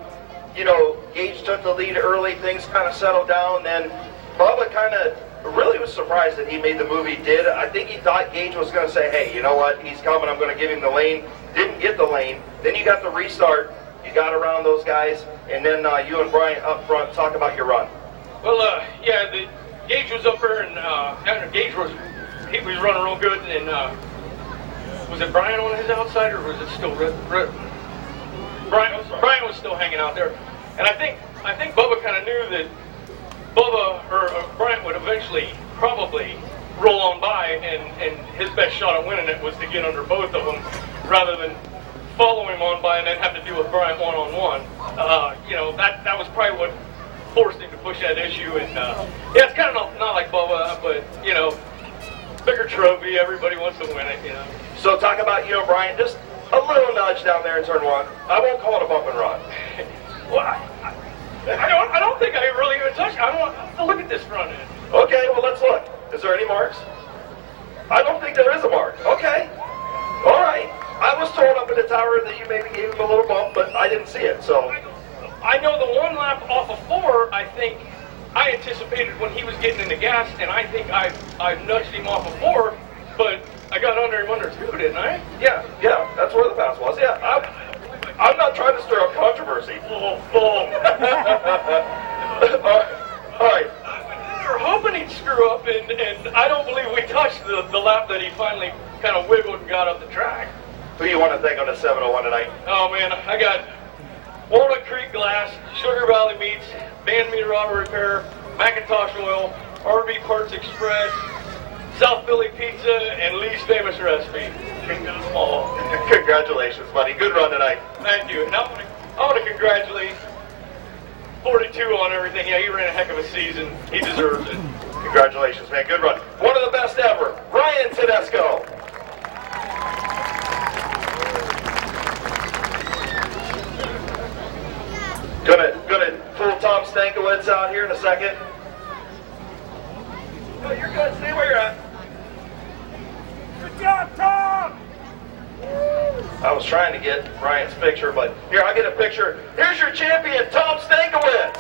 You know, Gage took the lead early. Things kind of settled down. Then Bubba kind of really was surprised that he made the move he did. I think he thought Gage was going to say, hey, you know what? He's coming. I'm going to give him the lane. Didn't get the lane. Then you got the restart. You got around those guys. And then you and Brian up front, talk about your run. Well, yeah, Gage was up there, and Gage was running real good. And was it Brian on his outside, or was it still Brian was still hanging out there? And I think Bubba kind of knew that Brian would eventually probably roll on by, and his best shot at winning it was to get under both of them, rather than follow him on by and then have to deal with Brian one-on-one. You know, that was probably what forced him to push that issue. And yeah, it's kind of not like Bubba, but you know, bigger trophy, everybody wants to win it, you know. So talk about, you know, Brian, just a little nudge down there in turn one. I won't call it a bump and run. Well, I don't think I really even touched it. I want to look at this front end. Okay, well, let's look. Is there any marks? I don't think there is a mark. Okay. All right. I was told up at the tower that you maybe gave him a little bump, but I didn't see it, so. I know the one lap off of 4, I think I anticipated when he was getting into gas, and I think I nudged him off of 4, but I got under him under 2, didn't I? Yeah, that's where the pass was. Yeah, I'm not trying to stir up controversy. Oh. All right. We were hoping he'd screw up, and I don't believe we touched the lap that he finally kind of wiggled and got up the track. Who you want to thank on the 701 tonight? Oh man, I got Walnut Creek Glass, Sugar Valley Meats, Van Meter Auto Repair, Macintosh Oil, RV Parts Express, South Philly Pizza, and Lee's Famous Recipe. Congratulations, buddy. Good run tonight. Thank you. And I want to congratulate 42 on everything. Yeah, he ran a heck of a season. He deserves it. Congratulations, man. Good run. One of the best ever. Ryan Tedesco. Gonna pull Tom Stankiewicz out here in a second. No, you're good. Stay where you're at. Good job, Tom! I was trying to get Ryan's picture, but here, I'll get a picture. Here's your champion, Tom Stankiewicz.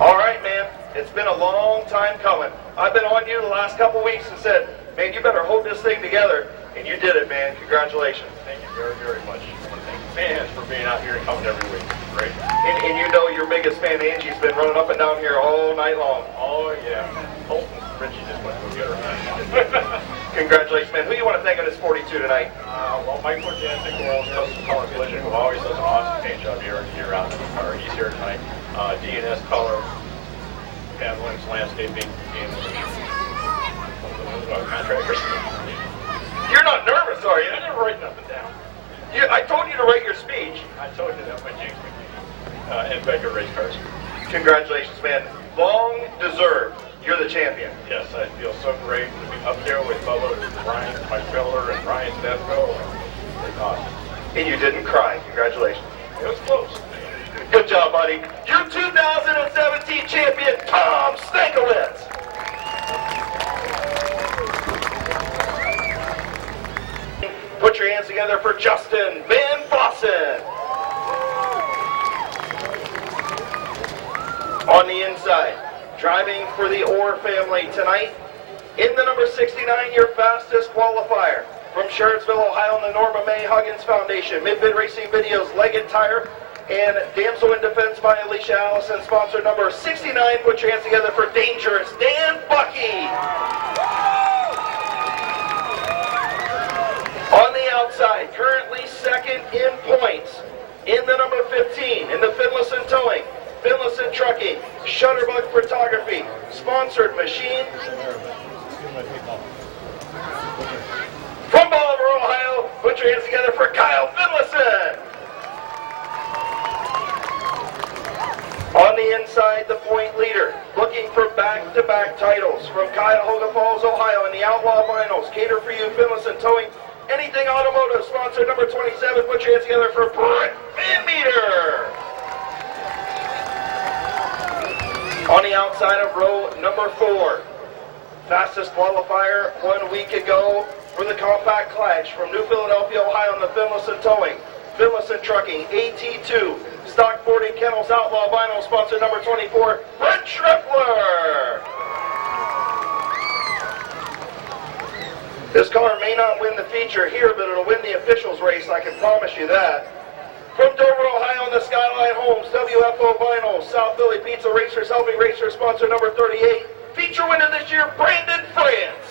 All right, man. It's been a long time coming. I've been on you the last couple weeks and said, man, you better hold this thing together. And you did it, man. Congratulations. Thank you very, very much. I want to thank the fans for being out here and coming every week. Great. And you know your biggest fan, Angie's been running up and down here all night long. Oh, yeah. Colton, Richie just went to go get her. Congratulations, man. Who you want to thank on this 42 tonight? Well, Mike Morjancic, World's Custom Color Collision, who always does an awesome paint job year in, year out. He's here tonight. D&S Color, Pat Williams Landscaping, and contractors. You're not nervous, are you? I didn't write nothing down. I told you to write your speech. I told you that by jinx me. Inspector race cars. Congratulations, man. Long deserved. You're the champion. Yes, I feel so great to be up here with Bubba, Ryan, my filler, and Ryan Defco. It's awesome. And you didn't cry. Congratulations. It was close. Good job, buddy. Your 2017 champion, Tom Stankiewicz. Put your hands together for Justin Van Vossen. On the inside, driving for the Orr family tonight, in the number 69, your fastest qualifier. From Sherrittsville, Ohio, and the Norma May Huggins Foundation, Mid-Vid Racing Videos, Leggett Tire, and Damsel in Defense by Alicia Allison, sponsor number 69. Put your hands together for Dangerous Dan Bucky. On the outside, currently second in points, in the number 15, in the Finlayson Towing, Finlayson Trucking, Shutterbug Photography, sponsored machine. From Bolivar, Ohio, put your hands together for Kyle Finlayson. On the inside, the point leader, looking for back-to-back titles from Cuyahoga Falls, Ohio, in the Outlaw Vinyls, Cater for You, Finlayson Towing, Anything Automotive, sponsor number 27. Put your hands together for Brett Van Meter. On the outside of row number 4, fastest qualifier 1 week ago for the Compact Clash from New Philadelphia, Ohio, in the Finlayson Towing, Finlayson Trucking, AT2, Stock 40 Kennels Outlaw Vinyl, sponsor number 24, Brent Schreffler. This car may not win the feature here, but it'll win the officials race, I can promise you that. From Dover, Ohio, in the Skyline Homes, WFO Vinyl, South Philly Pizza Racers, Helping Racers, sponsor number 38, feature winner this year, Brandon France.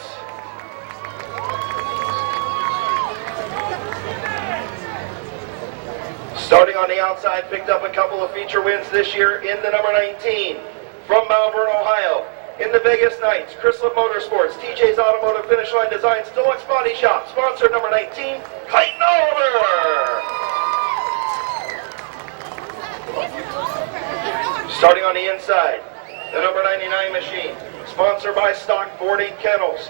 Starting on the outside, picked up a couple of feature wins this year in the number 19. From Malvern, Ohio, in the Vegas Knights, Chrysler Motorsports, TJ's Automotive Finish Line Designs, Deluxe Body Shop, sponsor number 19, Clayton Oliver. Starting on the inside, the number 99 machine, sponsored by Stock 40 Kennels.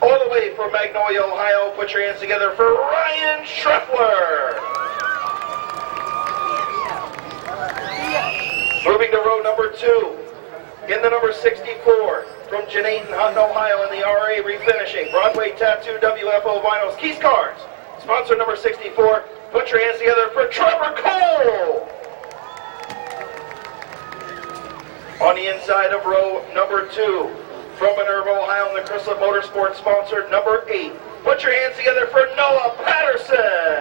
All the way from Magnolia, Ohio, put your hands together for Ryan Schreffler. Moving to row number 2, in the number 64, from Janayton, Hutton, Ohio, in the RA Refinishing, Broadway Tattoo, WFO Vinyls, Keys Cars, sponsor number 64. Put your hands together for Trevor Cole. On the inside of row number 2, from Minerva, Ohio, in the Chrysler Motorsports, sponsored number 8. Put your hands together for Noah Patterson.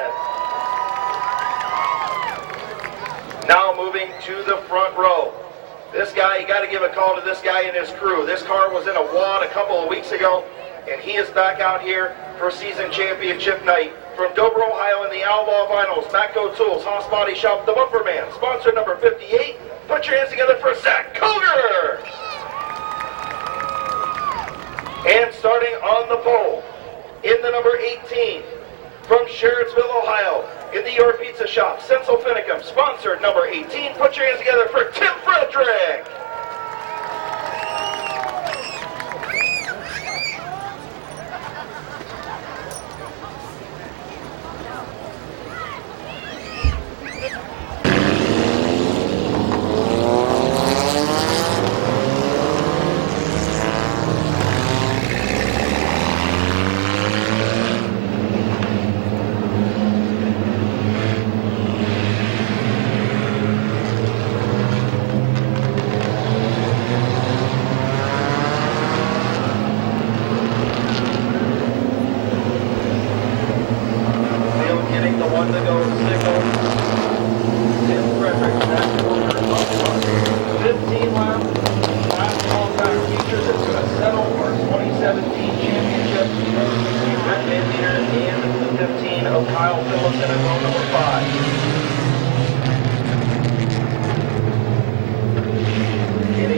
Now moving to the front row. This guy, you got to give a call to this guy and his crew. This car was in a wad a couple of weeks ago, and he is back out here for season championship night. From Dover, Ohio, in the Outlaw Vinyls, Matco Tools, Haas Body Shop, the Bumper Man, sponsor number 58. Put your hands together for Zach Cougar. And starting on the pole, in the number 18, from Sherrittsville, Ohio, in the Your Pizza Shop, Sensel Finicum, sponsored number 18. Put your hands together for Tim Frederick.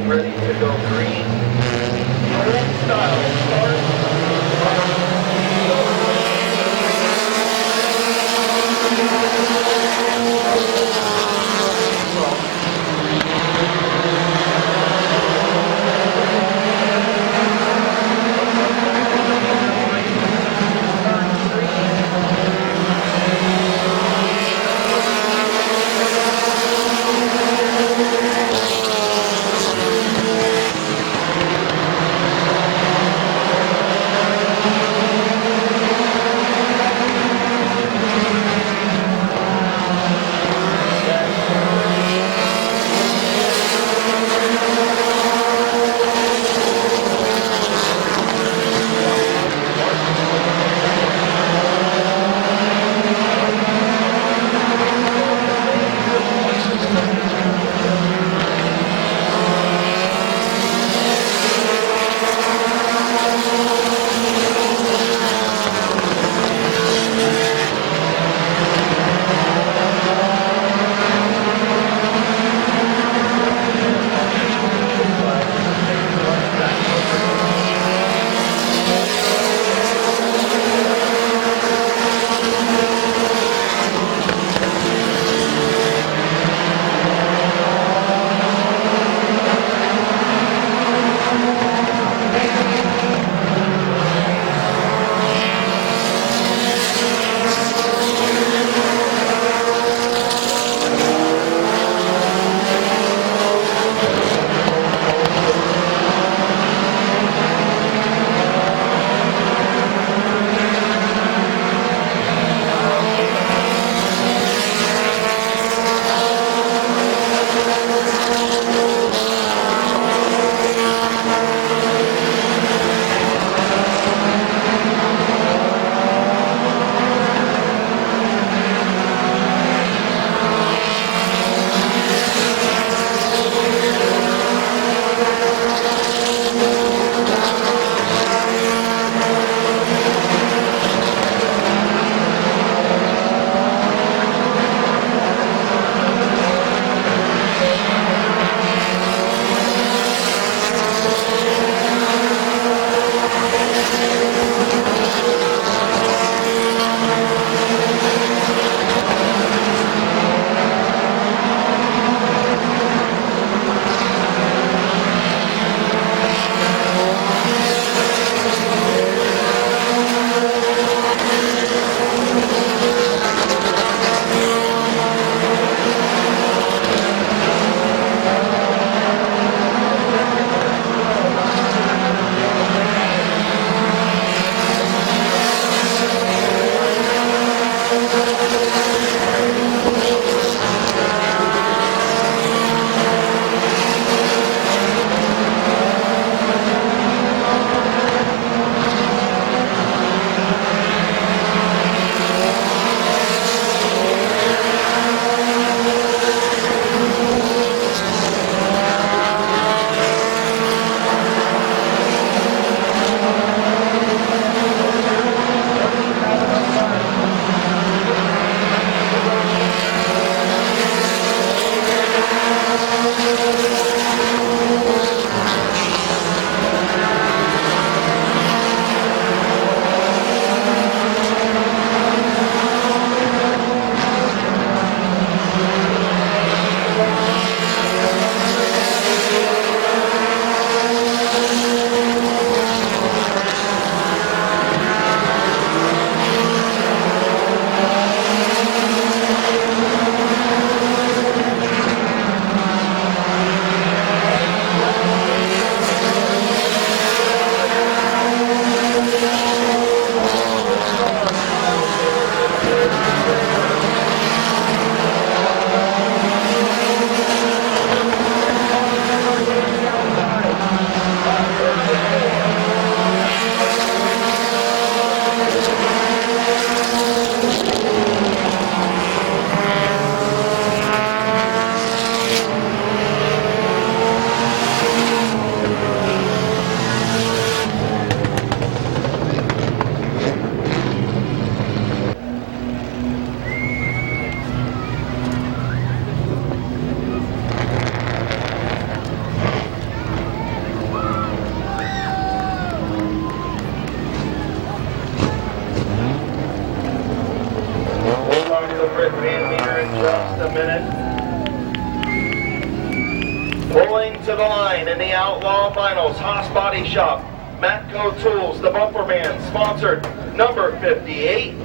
Ready to go green. Old style start miles, Haas Body Shop, Matco Tools, the Bumper Man, sponsored number 58.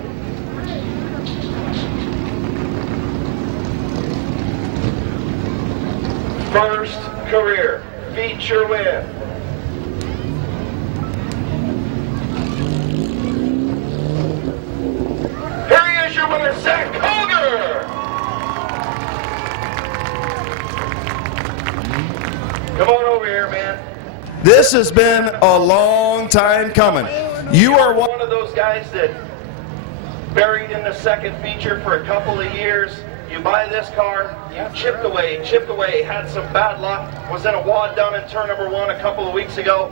First career feature win. Here he is, your winner, Zach Koger. Come on over here, man. This has been a long time coming. You are one One of those guys that buried in the second feature for a couple of years. You buy this car, you chipped away, had some bad luck, was in a wad down in turn number 1 a couple of weeks ago.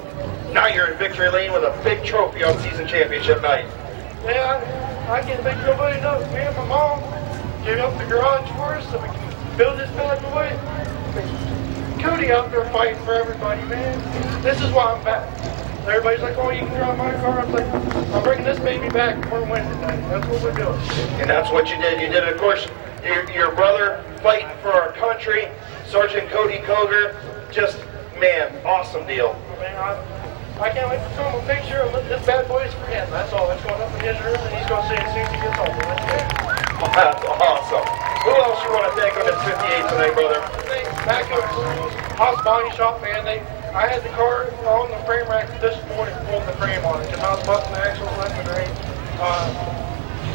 Now you're in victory lane with a big trophy on season championship night. Yeah, I can't thank nobody enough. Me and my mom gave up the garage for us so we can build this bad boy. Cody out there fighting for everybody, man. This is why I'm back. Everybody's like, oh, you can drive my car. I'm like, I'm bringing this baby back. We're winning tonight. That's what we're doing. And that's what you did. You did, of course, your brother fighting for our country, Sergeant Cody Koger. Just, man, awesome deal. Man, I can't wait to show him a picture of this bad boy's for him. That's all. It's going up in his room, and he's going to see it as soon as he gets home. That's awesome. Who else you want to thank on this 58 tonight, brother? Matco Tools, Haas Body Shop, man. I had the car on the frame rack this morning, pulling the frame on it, because I was busting the axles left and right.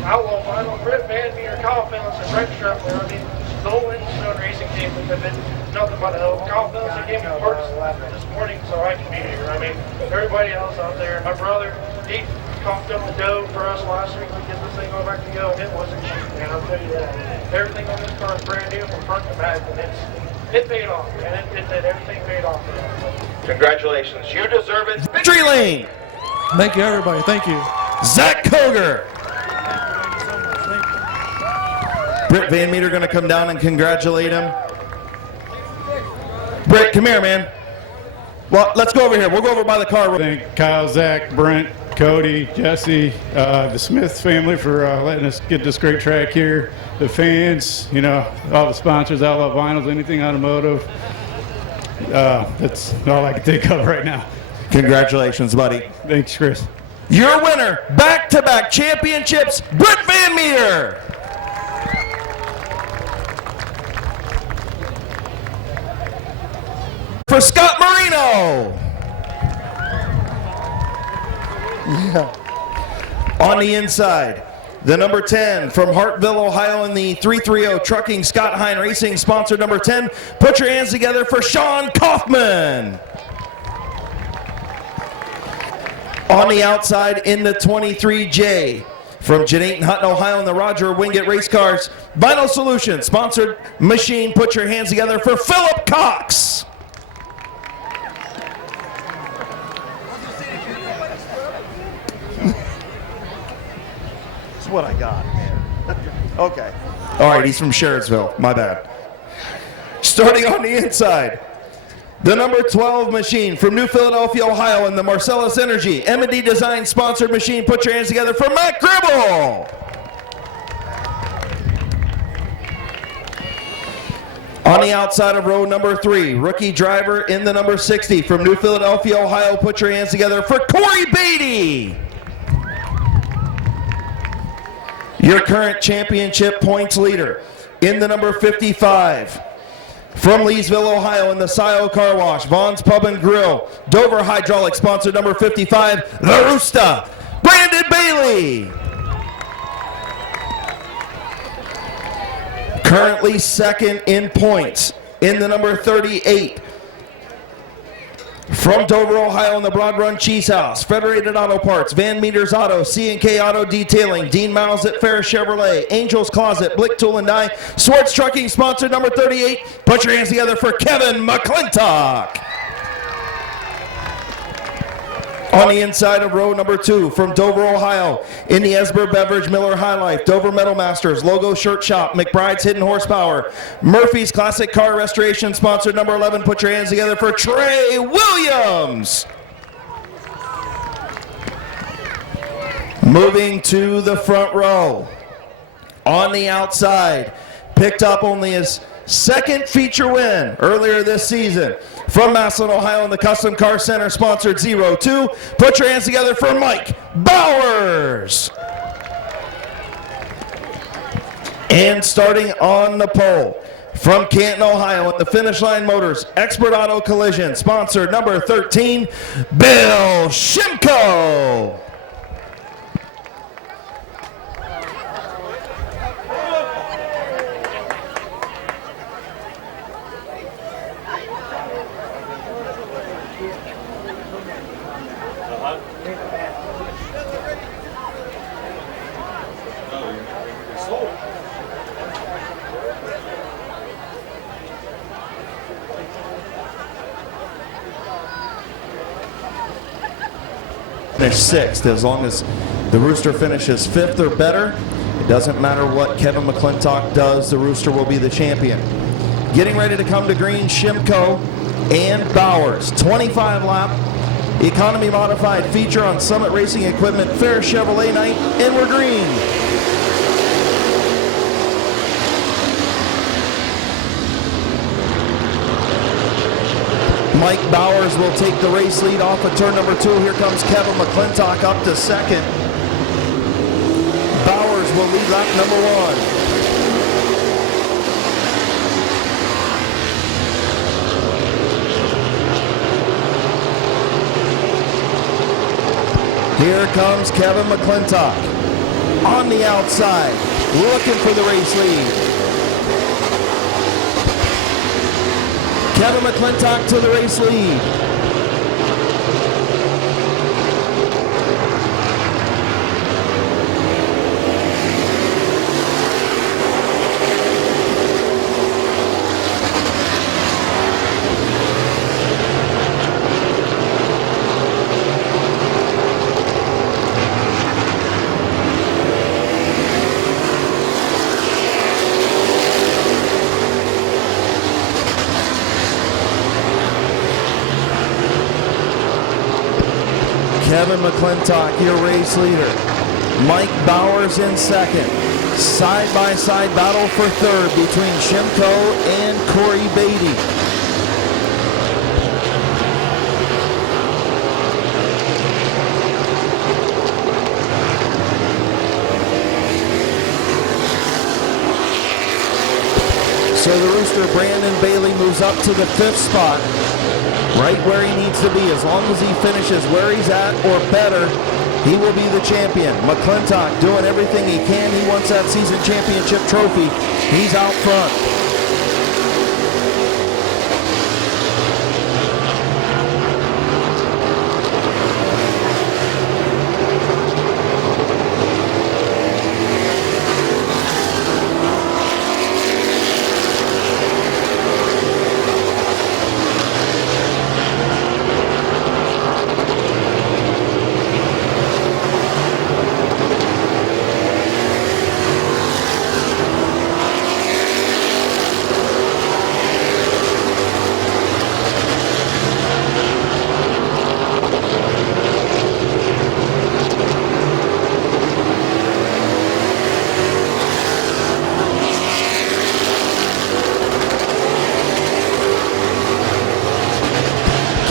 Outlaw Vinyl, Britt Van Meter, Kyle Phillips, and Brett Streffler. I mean, the whole Stone Racing team has been nothing but help. Kyle Phillips gave me parts this morning so I can be here. I mean, everybody else out there. My brother, he coughed up the dough for us last week to get this thing all back to go, and it wasn't cheap, man. I'll tell you that. Everything on this car is brand new from front to back, and it paid off, man. It did. Everything paid off for that. Congratulations. You deserve it. victory lane. Thank you, everybody. Thank you. Zach Koger. Britt Van Meter going to come down and congratulate him. Britt, come here, man. Well, let's go over here. We'll go over by the car. Thank Kyle, Zach, Brent, Cody, Jesse, the Smith family for letting us get this great track here. The fans, you know, all the sponsors, Outlaw Vinyls, anything automotive. That's all I can think of right now. Congratulations, buddy. Thanks, Chris. Your winner, back-to-back championships, Britt Van Meter. For Scott Marino. On the inside, the number 10 from Hartville, Ohio in the 330 Trucking Scott Hine Racing, sponsor number 10. Put your hands together for Sean Kaufman. On the outside in the 23J from Janate and Hutton, Ohio in the Roger Wingate Race Cars, Vinyl Solutions, sponsored machine. Put your hands together for Philip Cox. What I got, man. Okay. All right, he's from Sherridsville. My bad. Starting on the inside, the number 12 machine from New Philadelphia, Ohio, in the Marcellus Energy M&D Design sponsored machine. Put your hands together for Matt Gribble. On the outside of row number 3, rookie driver in the number 60 from New Philadelphia, Ohio. Put your hands together for Corey Beatty. Your current championship points leader in the number 55. From Leesville, Ohio in the Scio Car Wash, Vaughn's Pub and Grill, Dover Hydraulics, sponsor number 55, the Rooster, Brandon Bailey. Currently second in points in the number 38. From Dover, Ohio in the Broad Run Cheese House, Federated Auto Parts, Van Meters Auto, C&K Auto Detailing, Dean Miles at Ferris Chevrolet, Angel's Closet, Blick Tool and Die, Swartz Trucking, sponsor number 38. Put your hands together for Kevin McClintock. On the inside of row number 2 from Dover, Ohio, in the Esber Beverage, Miller High Life, Dover Metal Masters, Logo Shirt Shop, McBride's Hidden Horsepower, Murphy's Classic Car Restoration, sponsor number 11. Put your hands together for Trey Williams. Moving to the front row. On the outside, picked up only his second feature win earlier this season. From Massillon, Ohio, in the Custom Car Center, sponsored 02. Put your hands together for Mike Bowers. And starting on the pole, from Canton, Ohio, at the Finish Line Motors Expert Auto Collision, sponsored number 13, Bill Shimko. Finish sixth. As long as the Rooster finishes fifth or better, it doesn't matter what Kevin McClintock does, the Rooster will be the champion. Getting ready to come to green, Shimko and Bowers. 25 lap, economy modified feature on Summit Racing Equipment, fair Chevrolet night, and we're green. Mike Bowers will take the race lead off of turn number 2. Here comes Kevin McClintock up to second. Bowers will lead lap number 1. Here comes Kevin McClintock on the outside, looking for the race lead. Kevin McClintock to the race lead. Kevin McClintock, your race leader. Mike Bowers in second. Side-by-side battle for third between Shimko and Corey Beatty. So the Rooster, Brandon Bailey, moves up to the 5th spot. Right where he needs to be. As long as he finishes where he's at or better, he will be the champion. McClintock doing everything he can. He wants that season championship trophy. He's out front.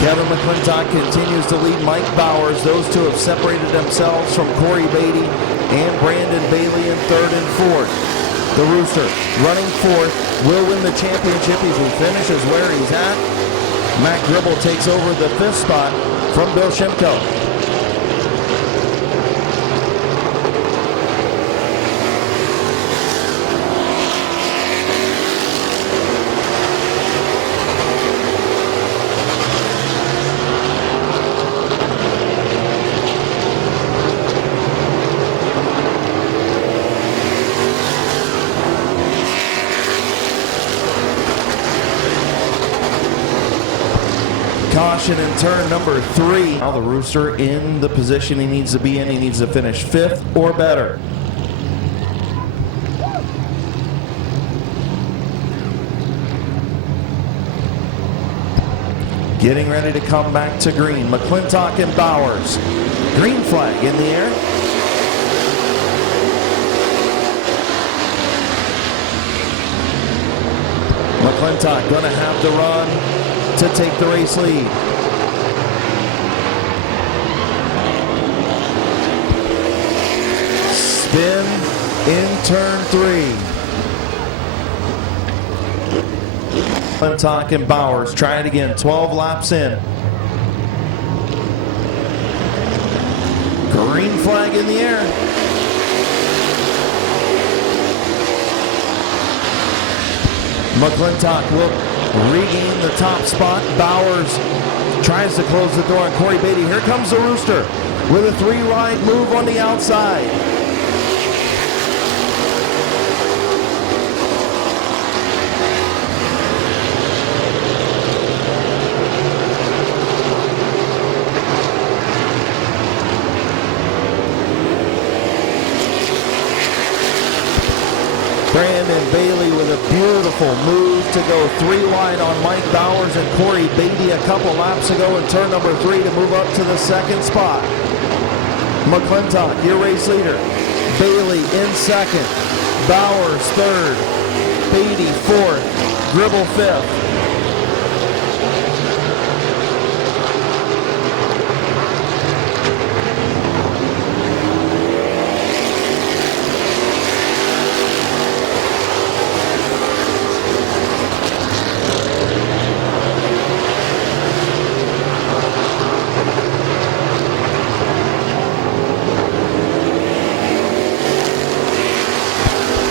Kevin McClintock continues to lead Mike Bowers. Those two have separated themselves from Corey Beatty and Brandon Bailey in third and fourth. The Rooster running fourth will win the championship if he finishes where he's at. Matt Gribble takes over the 5th spot from Bill Shimko. Caution in turn number 3. Now the Rooster in the position he needs to be in. He needs to finish 5th or better. Getting ready to come back to green. McClintock and Bowers. Green flag in the air. McClintock going to have to run to take the race lead. Spin in turn 3. McClintock and Bowers try it again, 12 laps in. Green flag in the air. McClintock will regain the top spot. Bowers tries to close the door on Corey Beatty. Here comes the Rooster with a 3-wide move on the outside. Brandon Bailey with a beautiful move to go 3 wide on Mike Bowers and Corey Beatty a couple laps ago in turn number 3 to move up to the 2nd spot. McClintock, your race leader. Bailey in 2nd. Bowers 3rd. Beatty 4th. Gribble 5th.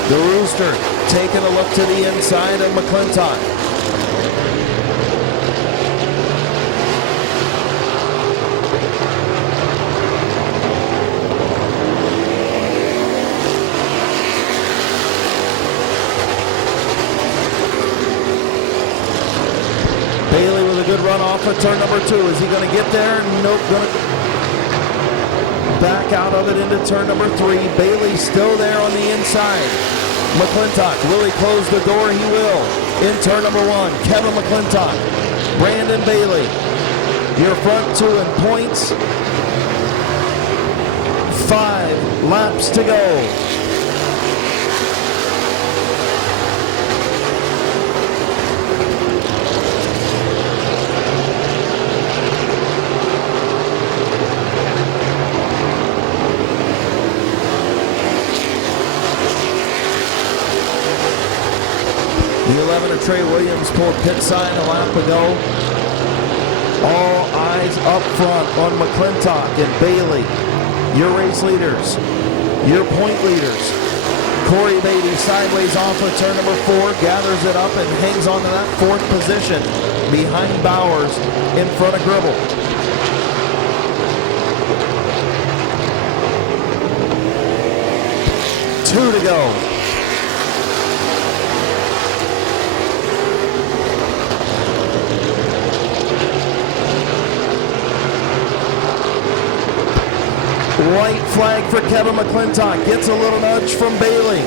The Rooster taking a look to the inside of McClintock. Bailey with a good run off of turn number 2. Is he going to get there? Nope. Going to back out of it into turn number 3. Bailey still there on the inside. McClintock, will he close the door? He will. In turn number 1, Kevin McClintock. Brandon Bailey, your front 2 in points. 5 laps to go. The 11 of Trey Williams pulled pit sign a lap ago. All eyes up front on McClintock and Bailey, your race leaders, your point leaders. Corey Beatty sideways off of turn number 4, gathers it up and hangs on to that 4th position behind Bowers in front of Gribble. Two to go. White flag for Kevin McClintock. Gets a little nudge from Bailey.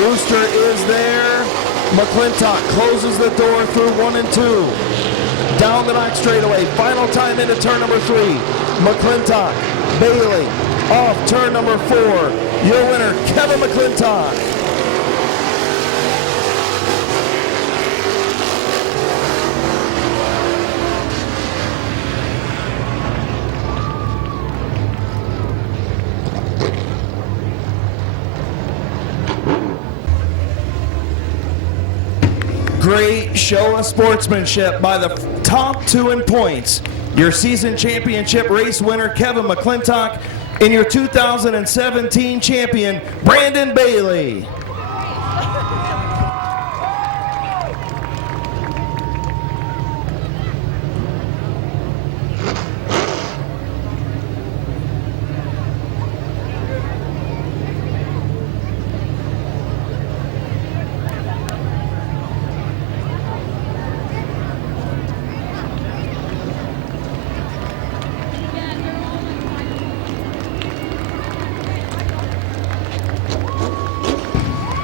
Rooster is there. McClintock closes the door through 1 and 2. Down the back straightaway. Final time into turn number 3. McClintock, Bailey, off turn number 4. Your winner, Kevin McClintock. Great show of sportsmanship by the top 2 in points. Your season championship race winner, Kevin McClintock, and your 2017 champion, Brandon Bailey.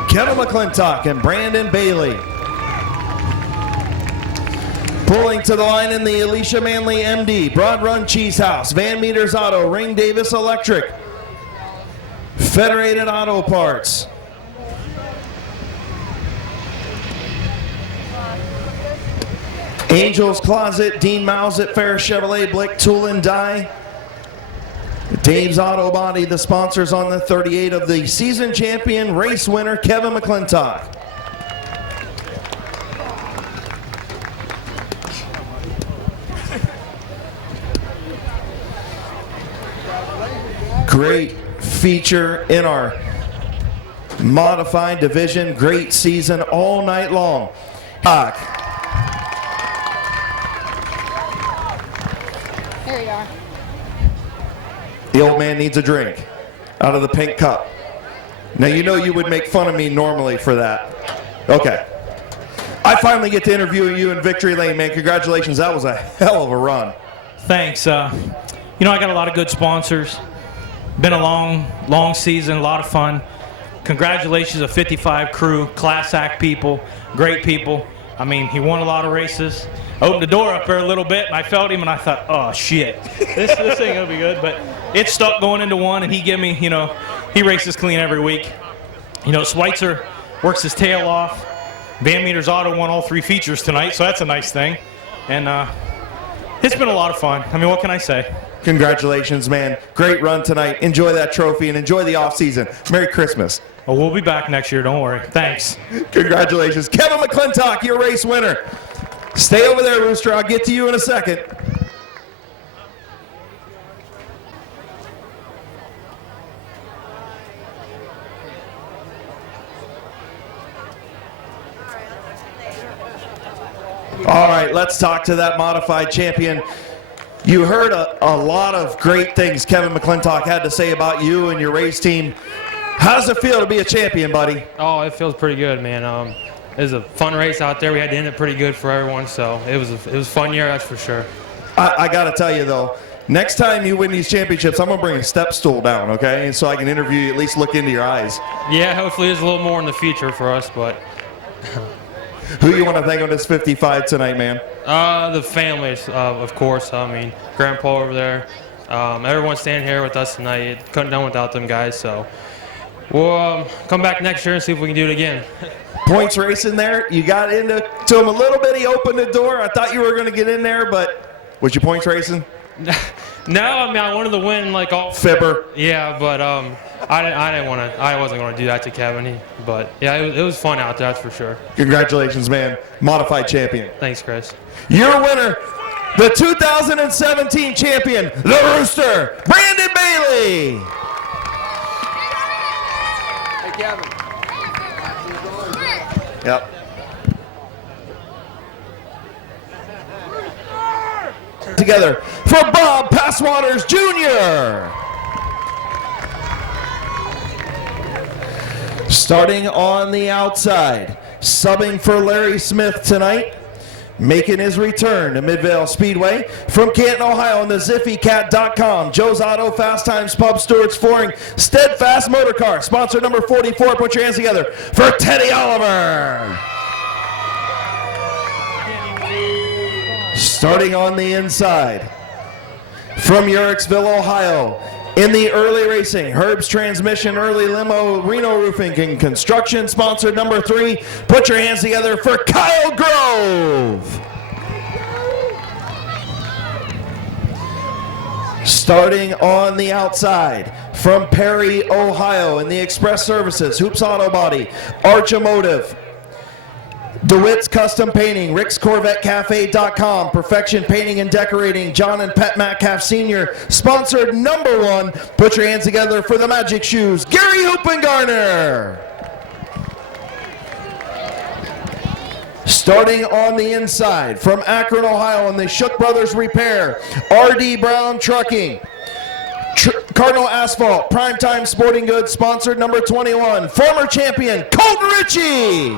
Kevin McClintock and Brandon Bailey. Pulling to the line in the Alicia Manley MD, Broad Run Cheese House, Van Meters Auto, Ring Davis Electric, Federated Auto Parts. Angel's Closet, Dean Miles at Ferris Chevrolet, Blake Tool and Die. Dave's Auto Body, the sponsors on the 38 of the season champion race winner, Kevin McClintock. Great feature in our modified division. Great season all night long. There you are. The old man needs a drink out of the pink cup. Now, you know you would make fun of me normally for that. Okay. I finally get to interview you in Victory Lane, man. Congratulations. That was a hell of a run. Thanks. You know, I got a lot of good sponsors. Been a long season, a lot of fun. Congratulations to 55 crew, class act people, great people. I mean, he won a lot of races. Opened the door up there a little bit, and I felt him, and I thought, oh, shit. This ain't going to be good. But it stuck going into one, and he gave me, you know, he races clean every week. You know, Schweitzer works his tail off. Van Meter's Auto won all 3 features tonight, so that's a nice thing. And it's been a lot of fun. I mean, what can I say? Congratulations, man. Great run tonight. Enjoy that trophy and enjoy the off season. Merry Christmas. Oh, we'll be back next year. Don't worry. Thanks. Congratulations. Kevin McClintock, your race winner. Stay over there, Rooster. I'll get to you in a second. All right, let's talk to that modified champion. You heard a lot of great things Kevin McClintock had to say about you and your race team. How does it feel to be a champion, buddy? Oh, it feels pretty good, man. It was a fun race out there. We had to end it pretty good for everyone, so it was a fun year, that's for sure. I got to tell you, though, next time you win these championships, I'm going to bring a step stool down, okay? And so I can interview you, at least look into your eyes. Yeah, hopefully there's a little more in the future for us, but... Who you want to thank on this 55 tonight, man? The families, of course. I mean, Grandpa over there. Everyone standing here with us tonight. Couldn't done without them guys, so... We'll come back next year and see if we can do it again. Points racing there. You got into him a little bit. He opened the door. I thought you were going to get in there, but was your points racing? No, I mean, I wanted to win like all... Fibber. Yeah, but I didn't want to... I wasn't going to do that to Kevin. But, yeah, it was fun out there, that's for sure. Congratulations, man. Modified champion. Thanks, Chris. Your winner, the 2017 champion, the Rooster, Brandon Bailey. Kevin. Yep. Together for Bob Passwaters Jr. Starting on the outside, subbing for Larry Smith tonight, making his return to Midvale Speedway from Canton, Ohio on the ZiffyCat.com. Joe's Auto, Fast Times Pub, Stewart's Flooring, Steadfast Motor Car. Sponsor number 44, put your hands together for Teddy Oliver. Starting on the inside, from Yurixville, Ohio, in the early racing, Herb's Transmission, Early Limo, Reno Roofing and Construction. Sponsor number 3, put your hands together for Kyle Grove. Starting on the outside, from Perry, Ohio, in the Express Services, Hoops Auto Body, Arch Automotive, DeWitt's Custom Painting, RicksCorvetteCafe.com, Perfection Painting and Decorating, John and Pat Metcalf Sr., sponsored number 1, put your hands together for the Magic Shoes, Gary Hoopengarner. Starting on the inside, from Akron, Ohio, in the Shook Brothers Repair, R.D. Brown Trucking, Cardinal Asphalt, Primetime Sporting Goods, sponsored number 21, former champion, Colton Ritchie.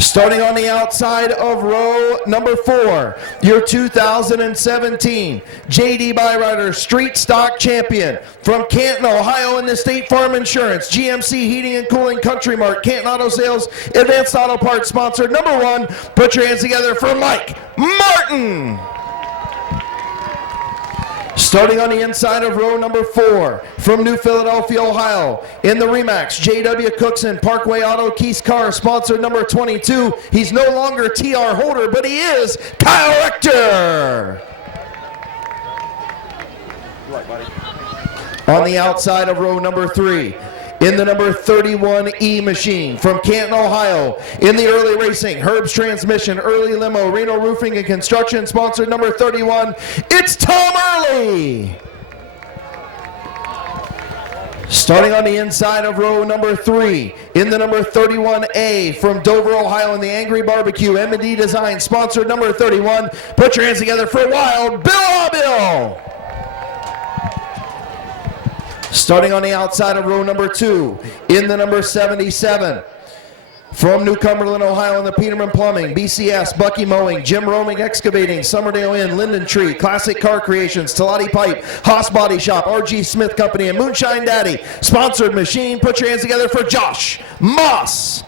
Starting on the outside of row number 4, your 2017 JD Byrider Street Stock Champion from Canton, Ohio, in the State Farm Insurance, GMC Heating and Cooling, Country Mart, Canton Auto Sales, Advanced Auto Parts, sponsored number 1. Put your hands together for Mike Martin. Starting on the inside of row number 4 from New Philadelphia, Ohio, in the Remax, J.W. Cookson Parkway Auto Keys Car, sponsor number 22. He's no longer TR holder, but he is Kyle Rector. On the outside of row number 3, in the number 31E machine from Canton, Ohio, in the early racing, Herb's Transmission, Early Limo, Reno Roofing and Construction, sponsored number 31, it's Tom Early. Starting on the inside of row number 3, in the number 31A from Dover, Ohio, in the Angry Barbecue, M&D Design, sponsored number 31, put your hands together for Wild Bill Bill. Starting on the outside of row number 2, in the number 77, from New Cumberland, Ohio, in the Peterman Plumbing, BCS, Bucky Mowing, Jim Roaming Excavating, Summerdale Inn, Linden Tree, Classic Car Creations, Talati Pipe, Haas Body Shop, RG Smith Company, and Moonshine Daddy. Sponsored machine, put your hands together for Josh Moss.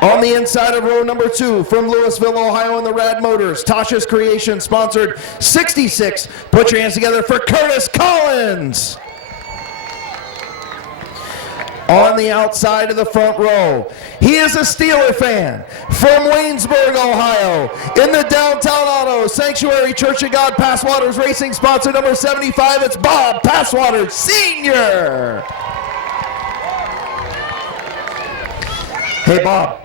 On the inside of row number 2, from Louisville, Ohio, in the Rad Motors, Tasha's Creation, sponsored 66. Put your hands together for Curtis Collins. On the outside of the front row, he is a Steeler fan from Waynesburg, Ohio, in the Downtown Auto Sanctuary Church of God Passwaters Racing, sponsor number 75. It's Bob Passwaters Sr. Hey, Bob.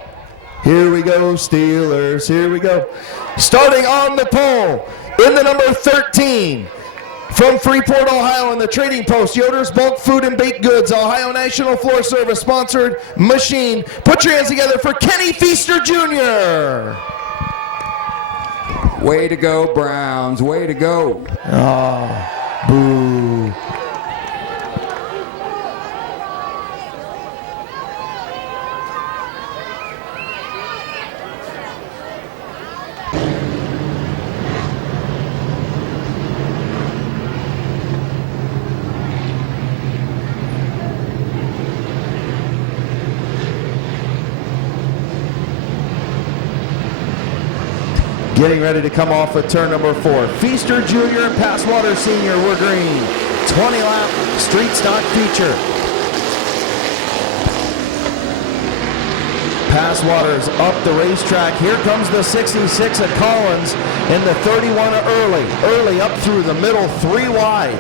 Here we go, Steelers, here we go. Starting on the pole, in the number 13, from Freeport, Ohio, in the Trading Post, Yoder's Bulk Food and Baked Goods, Ohio National Floor Service sponsored machine. Put your hands together for Kenny Feaster Jr. Way to go, Browns, way to go. Oh, boo. Getting ready to come off at turn number 4. Feaster Jr. and Passwater Sr. were green. 20-lap street stock feature. Passwater's up the racetrack. Here comes the 66 at Collins and the 31 at Early. Early up through the middle, 3 wide.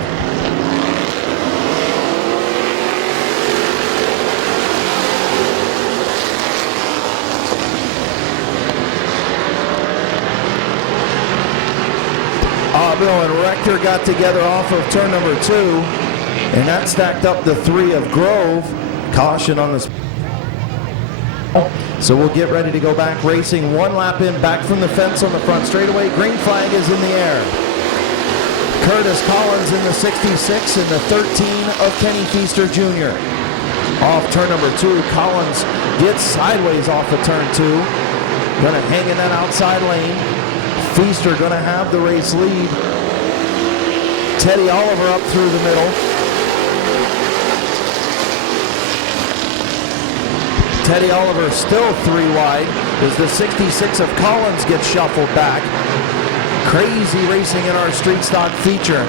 Bill and Rector got together off of turn number 2, and that stacked up the 3 of Grove. Caution on this. So we'll get ready to go back racing. 1 lap in, back from the fence on the front straightaway. Green flag is in the air. Curtis Collins in the 66 and the 13 of Kenny Feaster Jr. Off turn number 2, Collins gets sideways off of turn 2. Gonna hang in that outside lane. Feaster going to have the race lead. Teddy Oliver up through the middle. Teddy Oliver still 3 wide as the 66 of Collins gets shuffled back. Crazy racing in our street stock feature.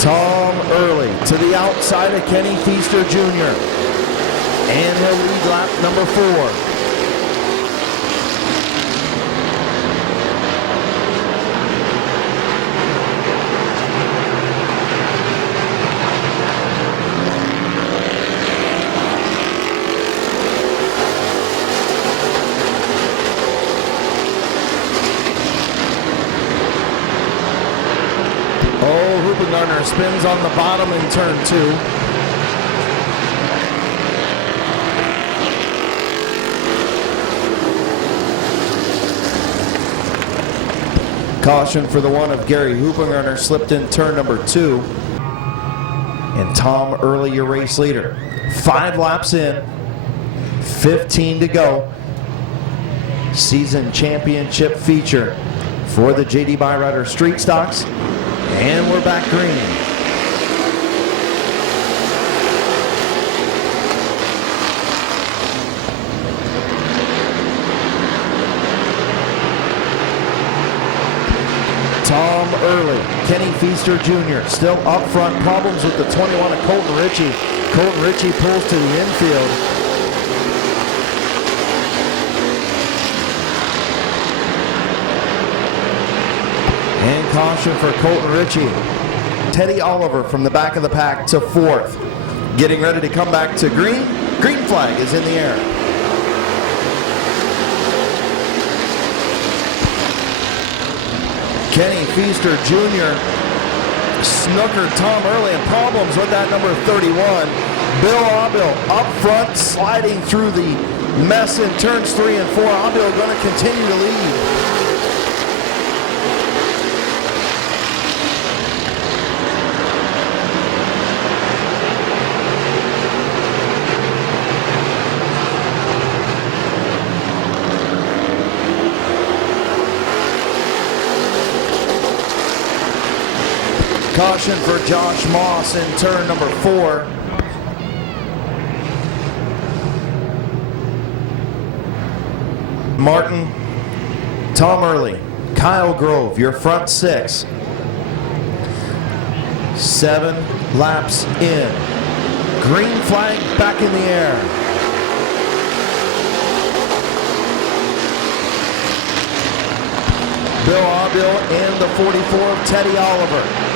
Tom Early to the outside of Kenny Feaster Jr. And he'll lead lap number 4. Gardner spins on the bottom in turn 2. Caution for the one of Gary Hoopengarner, slipped in turn number 2. And Tom Early, your race leader. 5 laps in, 15 to go. Season championship feature for the JD Byrider Street Stocks. And we're back green. Tom Early, Kenny Feaster Jr. still up front. Problems with the 21 of Colton Ritchie. Colton Ritchie pulls to the infield. And caution for Colton Ritchie. Teddy Oliver from the back of the pack to fourth. Getting ready to come back to green. Green flag is in the air. Kenny Feaster Jr. snookered Tom Early, and problems with that number 31. Bill Aubill up front, sliding through the mess in turns 3 and 4. Aubill going to continue to lead. Caution for Josh Moss in turn number 4. Martin, Tom Early, Kyle Grove, your front 6. 7 laps in. Green flag back in the air. Bill Aubill and the 44 of Teddy Oliver.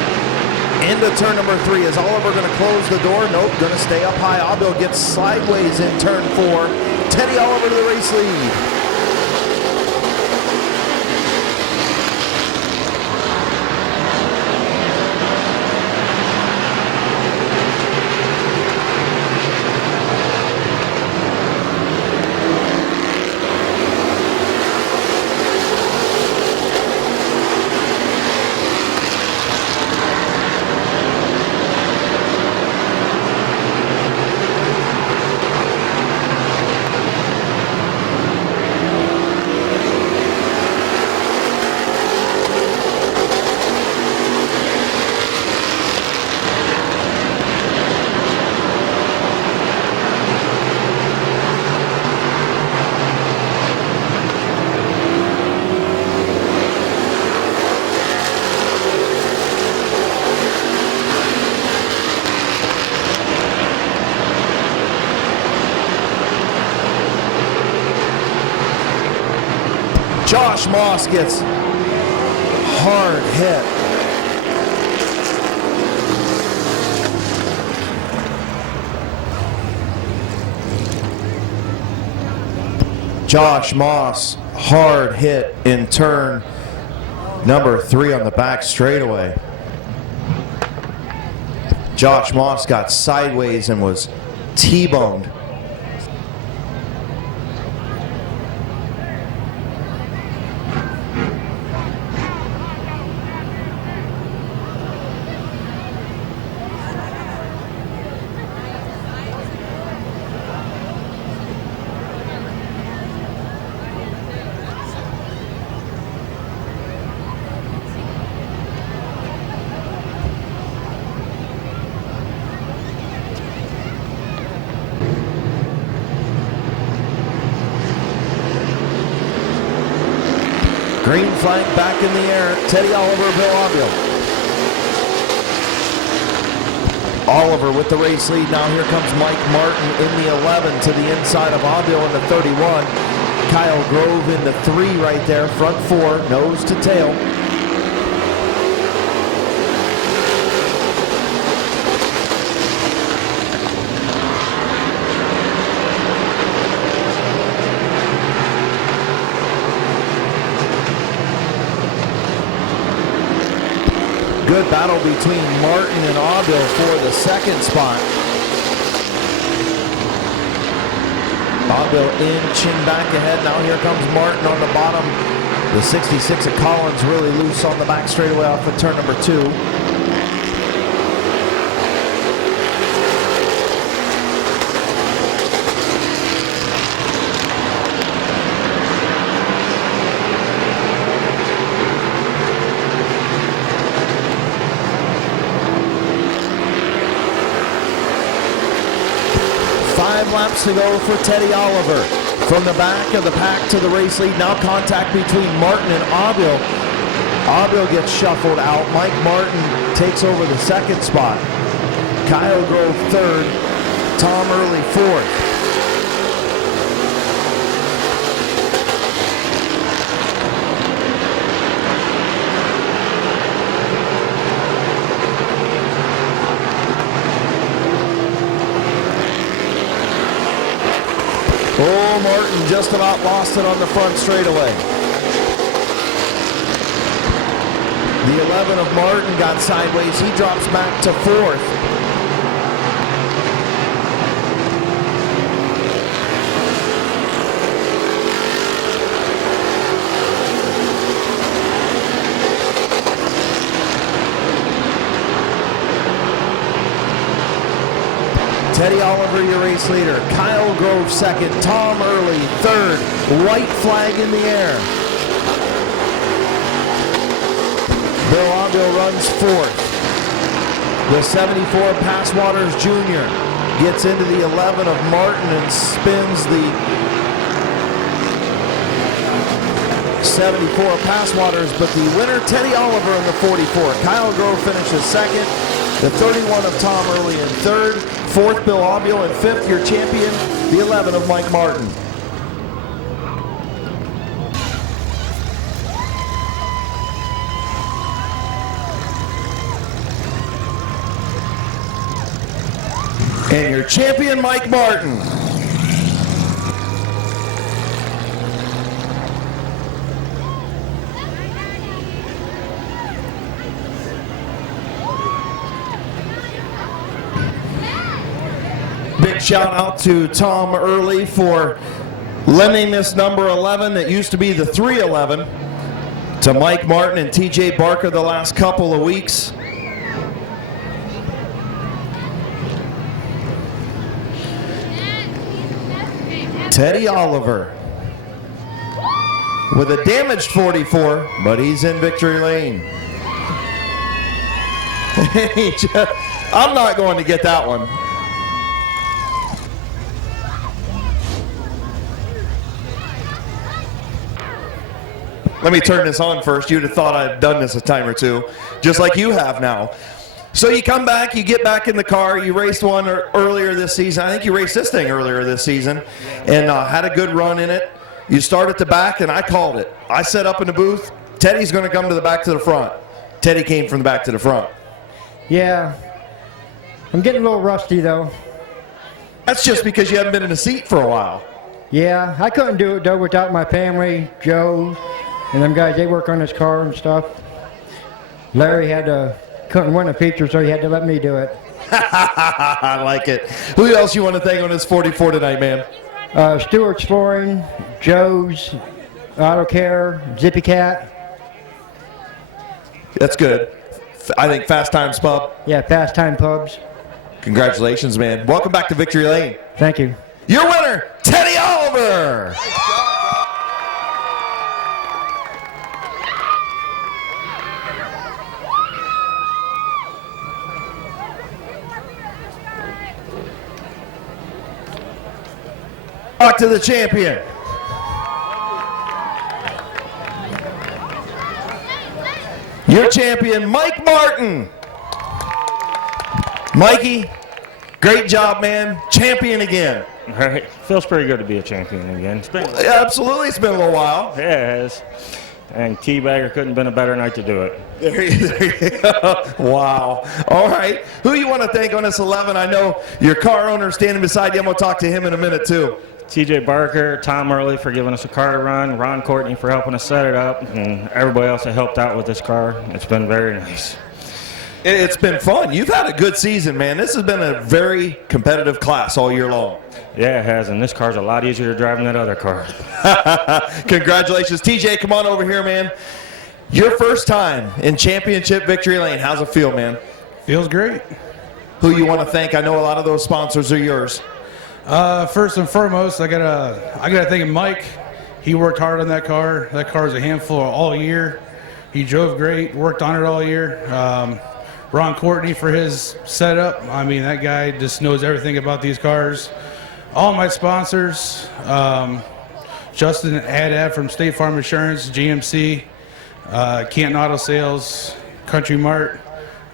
Into turn number 3. Is Oliver going to close the door? Nope, going to stay up high. Aubill gets sideways in turn 4. Teddy Oliver to the race lead. Josh Moss gets hard hit. Josh Moss, hard hit in turn number 3 on the back straightaway. Josh Moss got sideways and was T-boned. Green flag back in the air. Teddy Oliver, Bill Aubill. Oliver with the race lead. Now here comes Mike Martin in the 11 to the inside of Aubill in the 31. Kyle Grove in the 3 right there. Front 4, nose to tail. Good battle between Martin and Aubill for the second spot. Aubill inching back ahead. Now here comes Martin on the bottom. The 66 of Collins really loose on the back straightaway off of turn number 2. laps to go for Teddy Oliver. From the back of the pack to the race lead, now contact between Martin and Abil. Abil gets shuffled out. Mike Martin takes over the second spot. Kyle Grove third, Tom Early fourth. Oh, Martin just about lost it on the front straightaway. The 11 of Martin got sideways. He drops back to fourth. Teddy Oliver, your race leader. Kyle Grove second. Tom Early third. White flag in the air. Bill Abil runs fourth. The 74 Passwaters Jr. gets into the 11 of Martin and spins the 74 Passwaters, but the winner, Teddy Oliver in the 44. Kyle Grove finishes second. The 31 of Tom Early in third. Fourth, Bill Abil, and fifth, your champion, the 11 of Mike Martin. And your champion, Mike Martin. Big shout out to Tom Early for lending this number 11 that used to be the 311 to Mike Martin and TJ Barker the last couple of weeks. Teddy Oliver with a damaged 44, but he's in victory lane. I'm not going to get that one. Let me turn this on first. You'd have thought I'd done this a time or two, just like you have now. So you come back, you get back in the car, you raced one earlier this season. I think you raced this thing earlier this season and had a good run in it. You start at the back, and I called it. I set up in the booth, Teddy's going to come to the back to the front. Teddy came from the back to the front. Yeah, I'm getting a little rusty, though. That's just because you haven't been in a seat for a while. Yeah, I couldn't do it, though, without my family, Joe, and them guys, they work on this car and stuff. Larry couldn't win a feature, so he had to let me do it. I like it. Who else you want to thank on this 44 tonight, man? Stewart's Flooring, Joe's Auto Care, Zippy Cat. That's good. I think Fast Times Pub. Yeah, Fast Time Pubs. Congratulations, man. Welcome back to Victory Lane. Thank you. Your winner, Teddy Oliver. Back to the champion. Your champion, Mike Martin. Mikey, great job, man. Champion again. All right. Feels pretty good to be a champion again. Absolutely, it's been a little while. Yeah, it has. And Teabagger couldn't have been a better night to do it. There you go. Wow. All right. Who you want to thank on this 11? I know your car owner standing beside you. I'm going to talk to him in a minute, too. TJ Barker, Tom Early for giving us a car to run, Ron Courtney for helping us set it up, and everybody else that helped out with this car. It's been very nice. It's been fun. You've had a good season, man. This has been a very competitive class all year long. Yeah, it has, and this car's a lot easier to drive than that other car. Congratulations. TJ, come on over here, man. Your first time in championship victory lane. How's it feel, man? Feels great. Who you want to thank? I know a lot of those sponsors are yours. First and foremost, I gotta thank Mike. He worked hard on that car. That car is a handful all year. He drove great, worked on it all year. Ron Courtney for his setup. I mean, that guy just knows everything about these cars. All my sponsors, Justin Haddad from State Farm Insurance, GMC, Canton Auto Sales, Country Mart,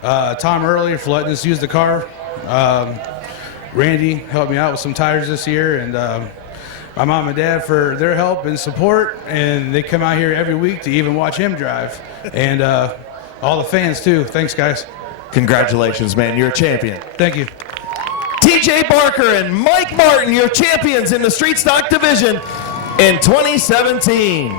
Tom Early for letting us use the car. Randy helped me out with some tires this year, and my mom and dad for their help and support, and they come out here every week to even watch him drive. And all the fans too. Thanks, guys. Congratulations, man. You're a champion. Thank you. TJ Barker and Mike Martin, your champions in the street stock division in 2017.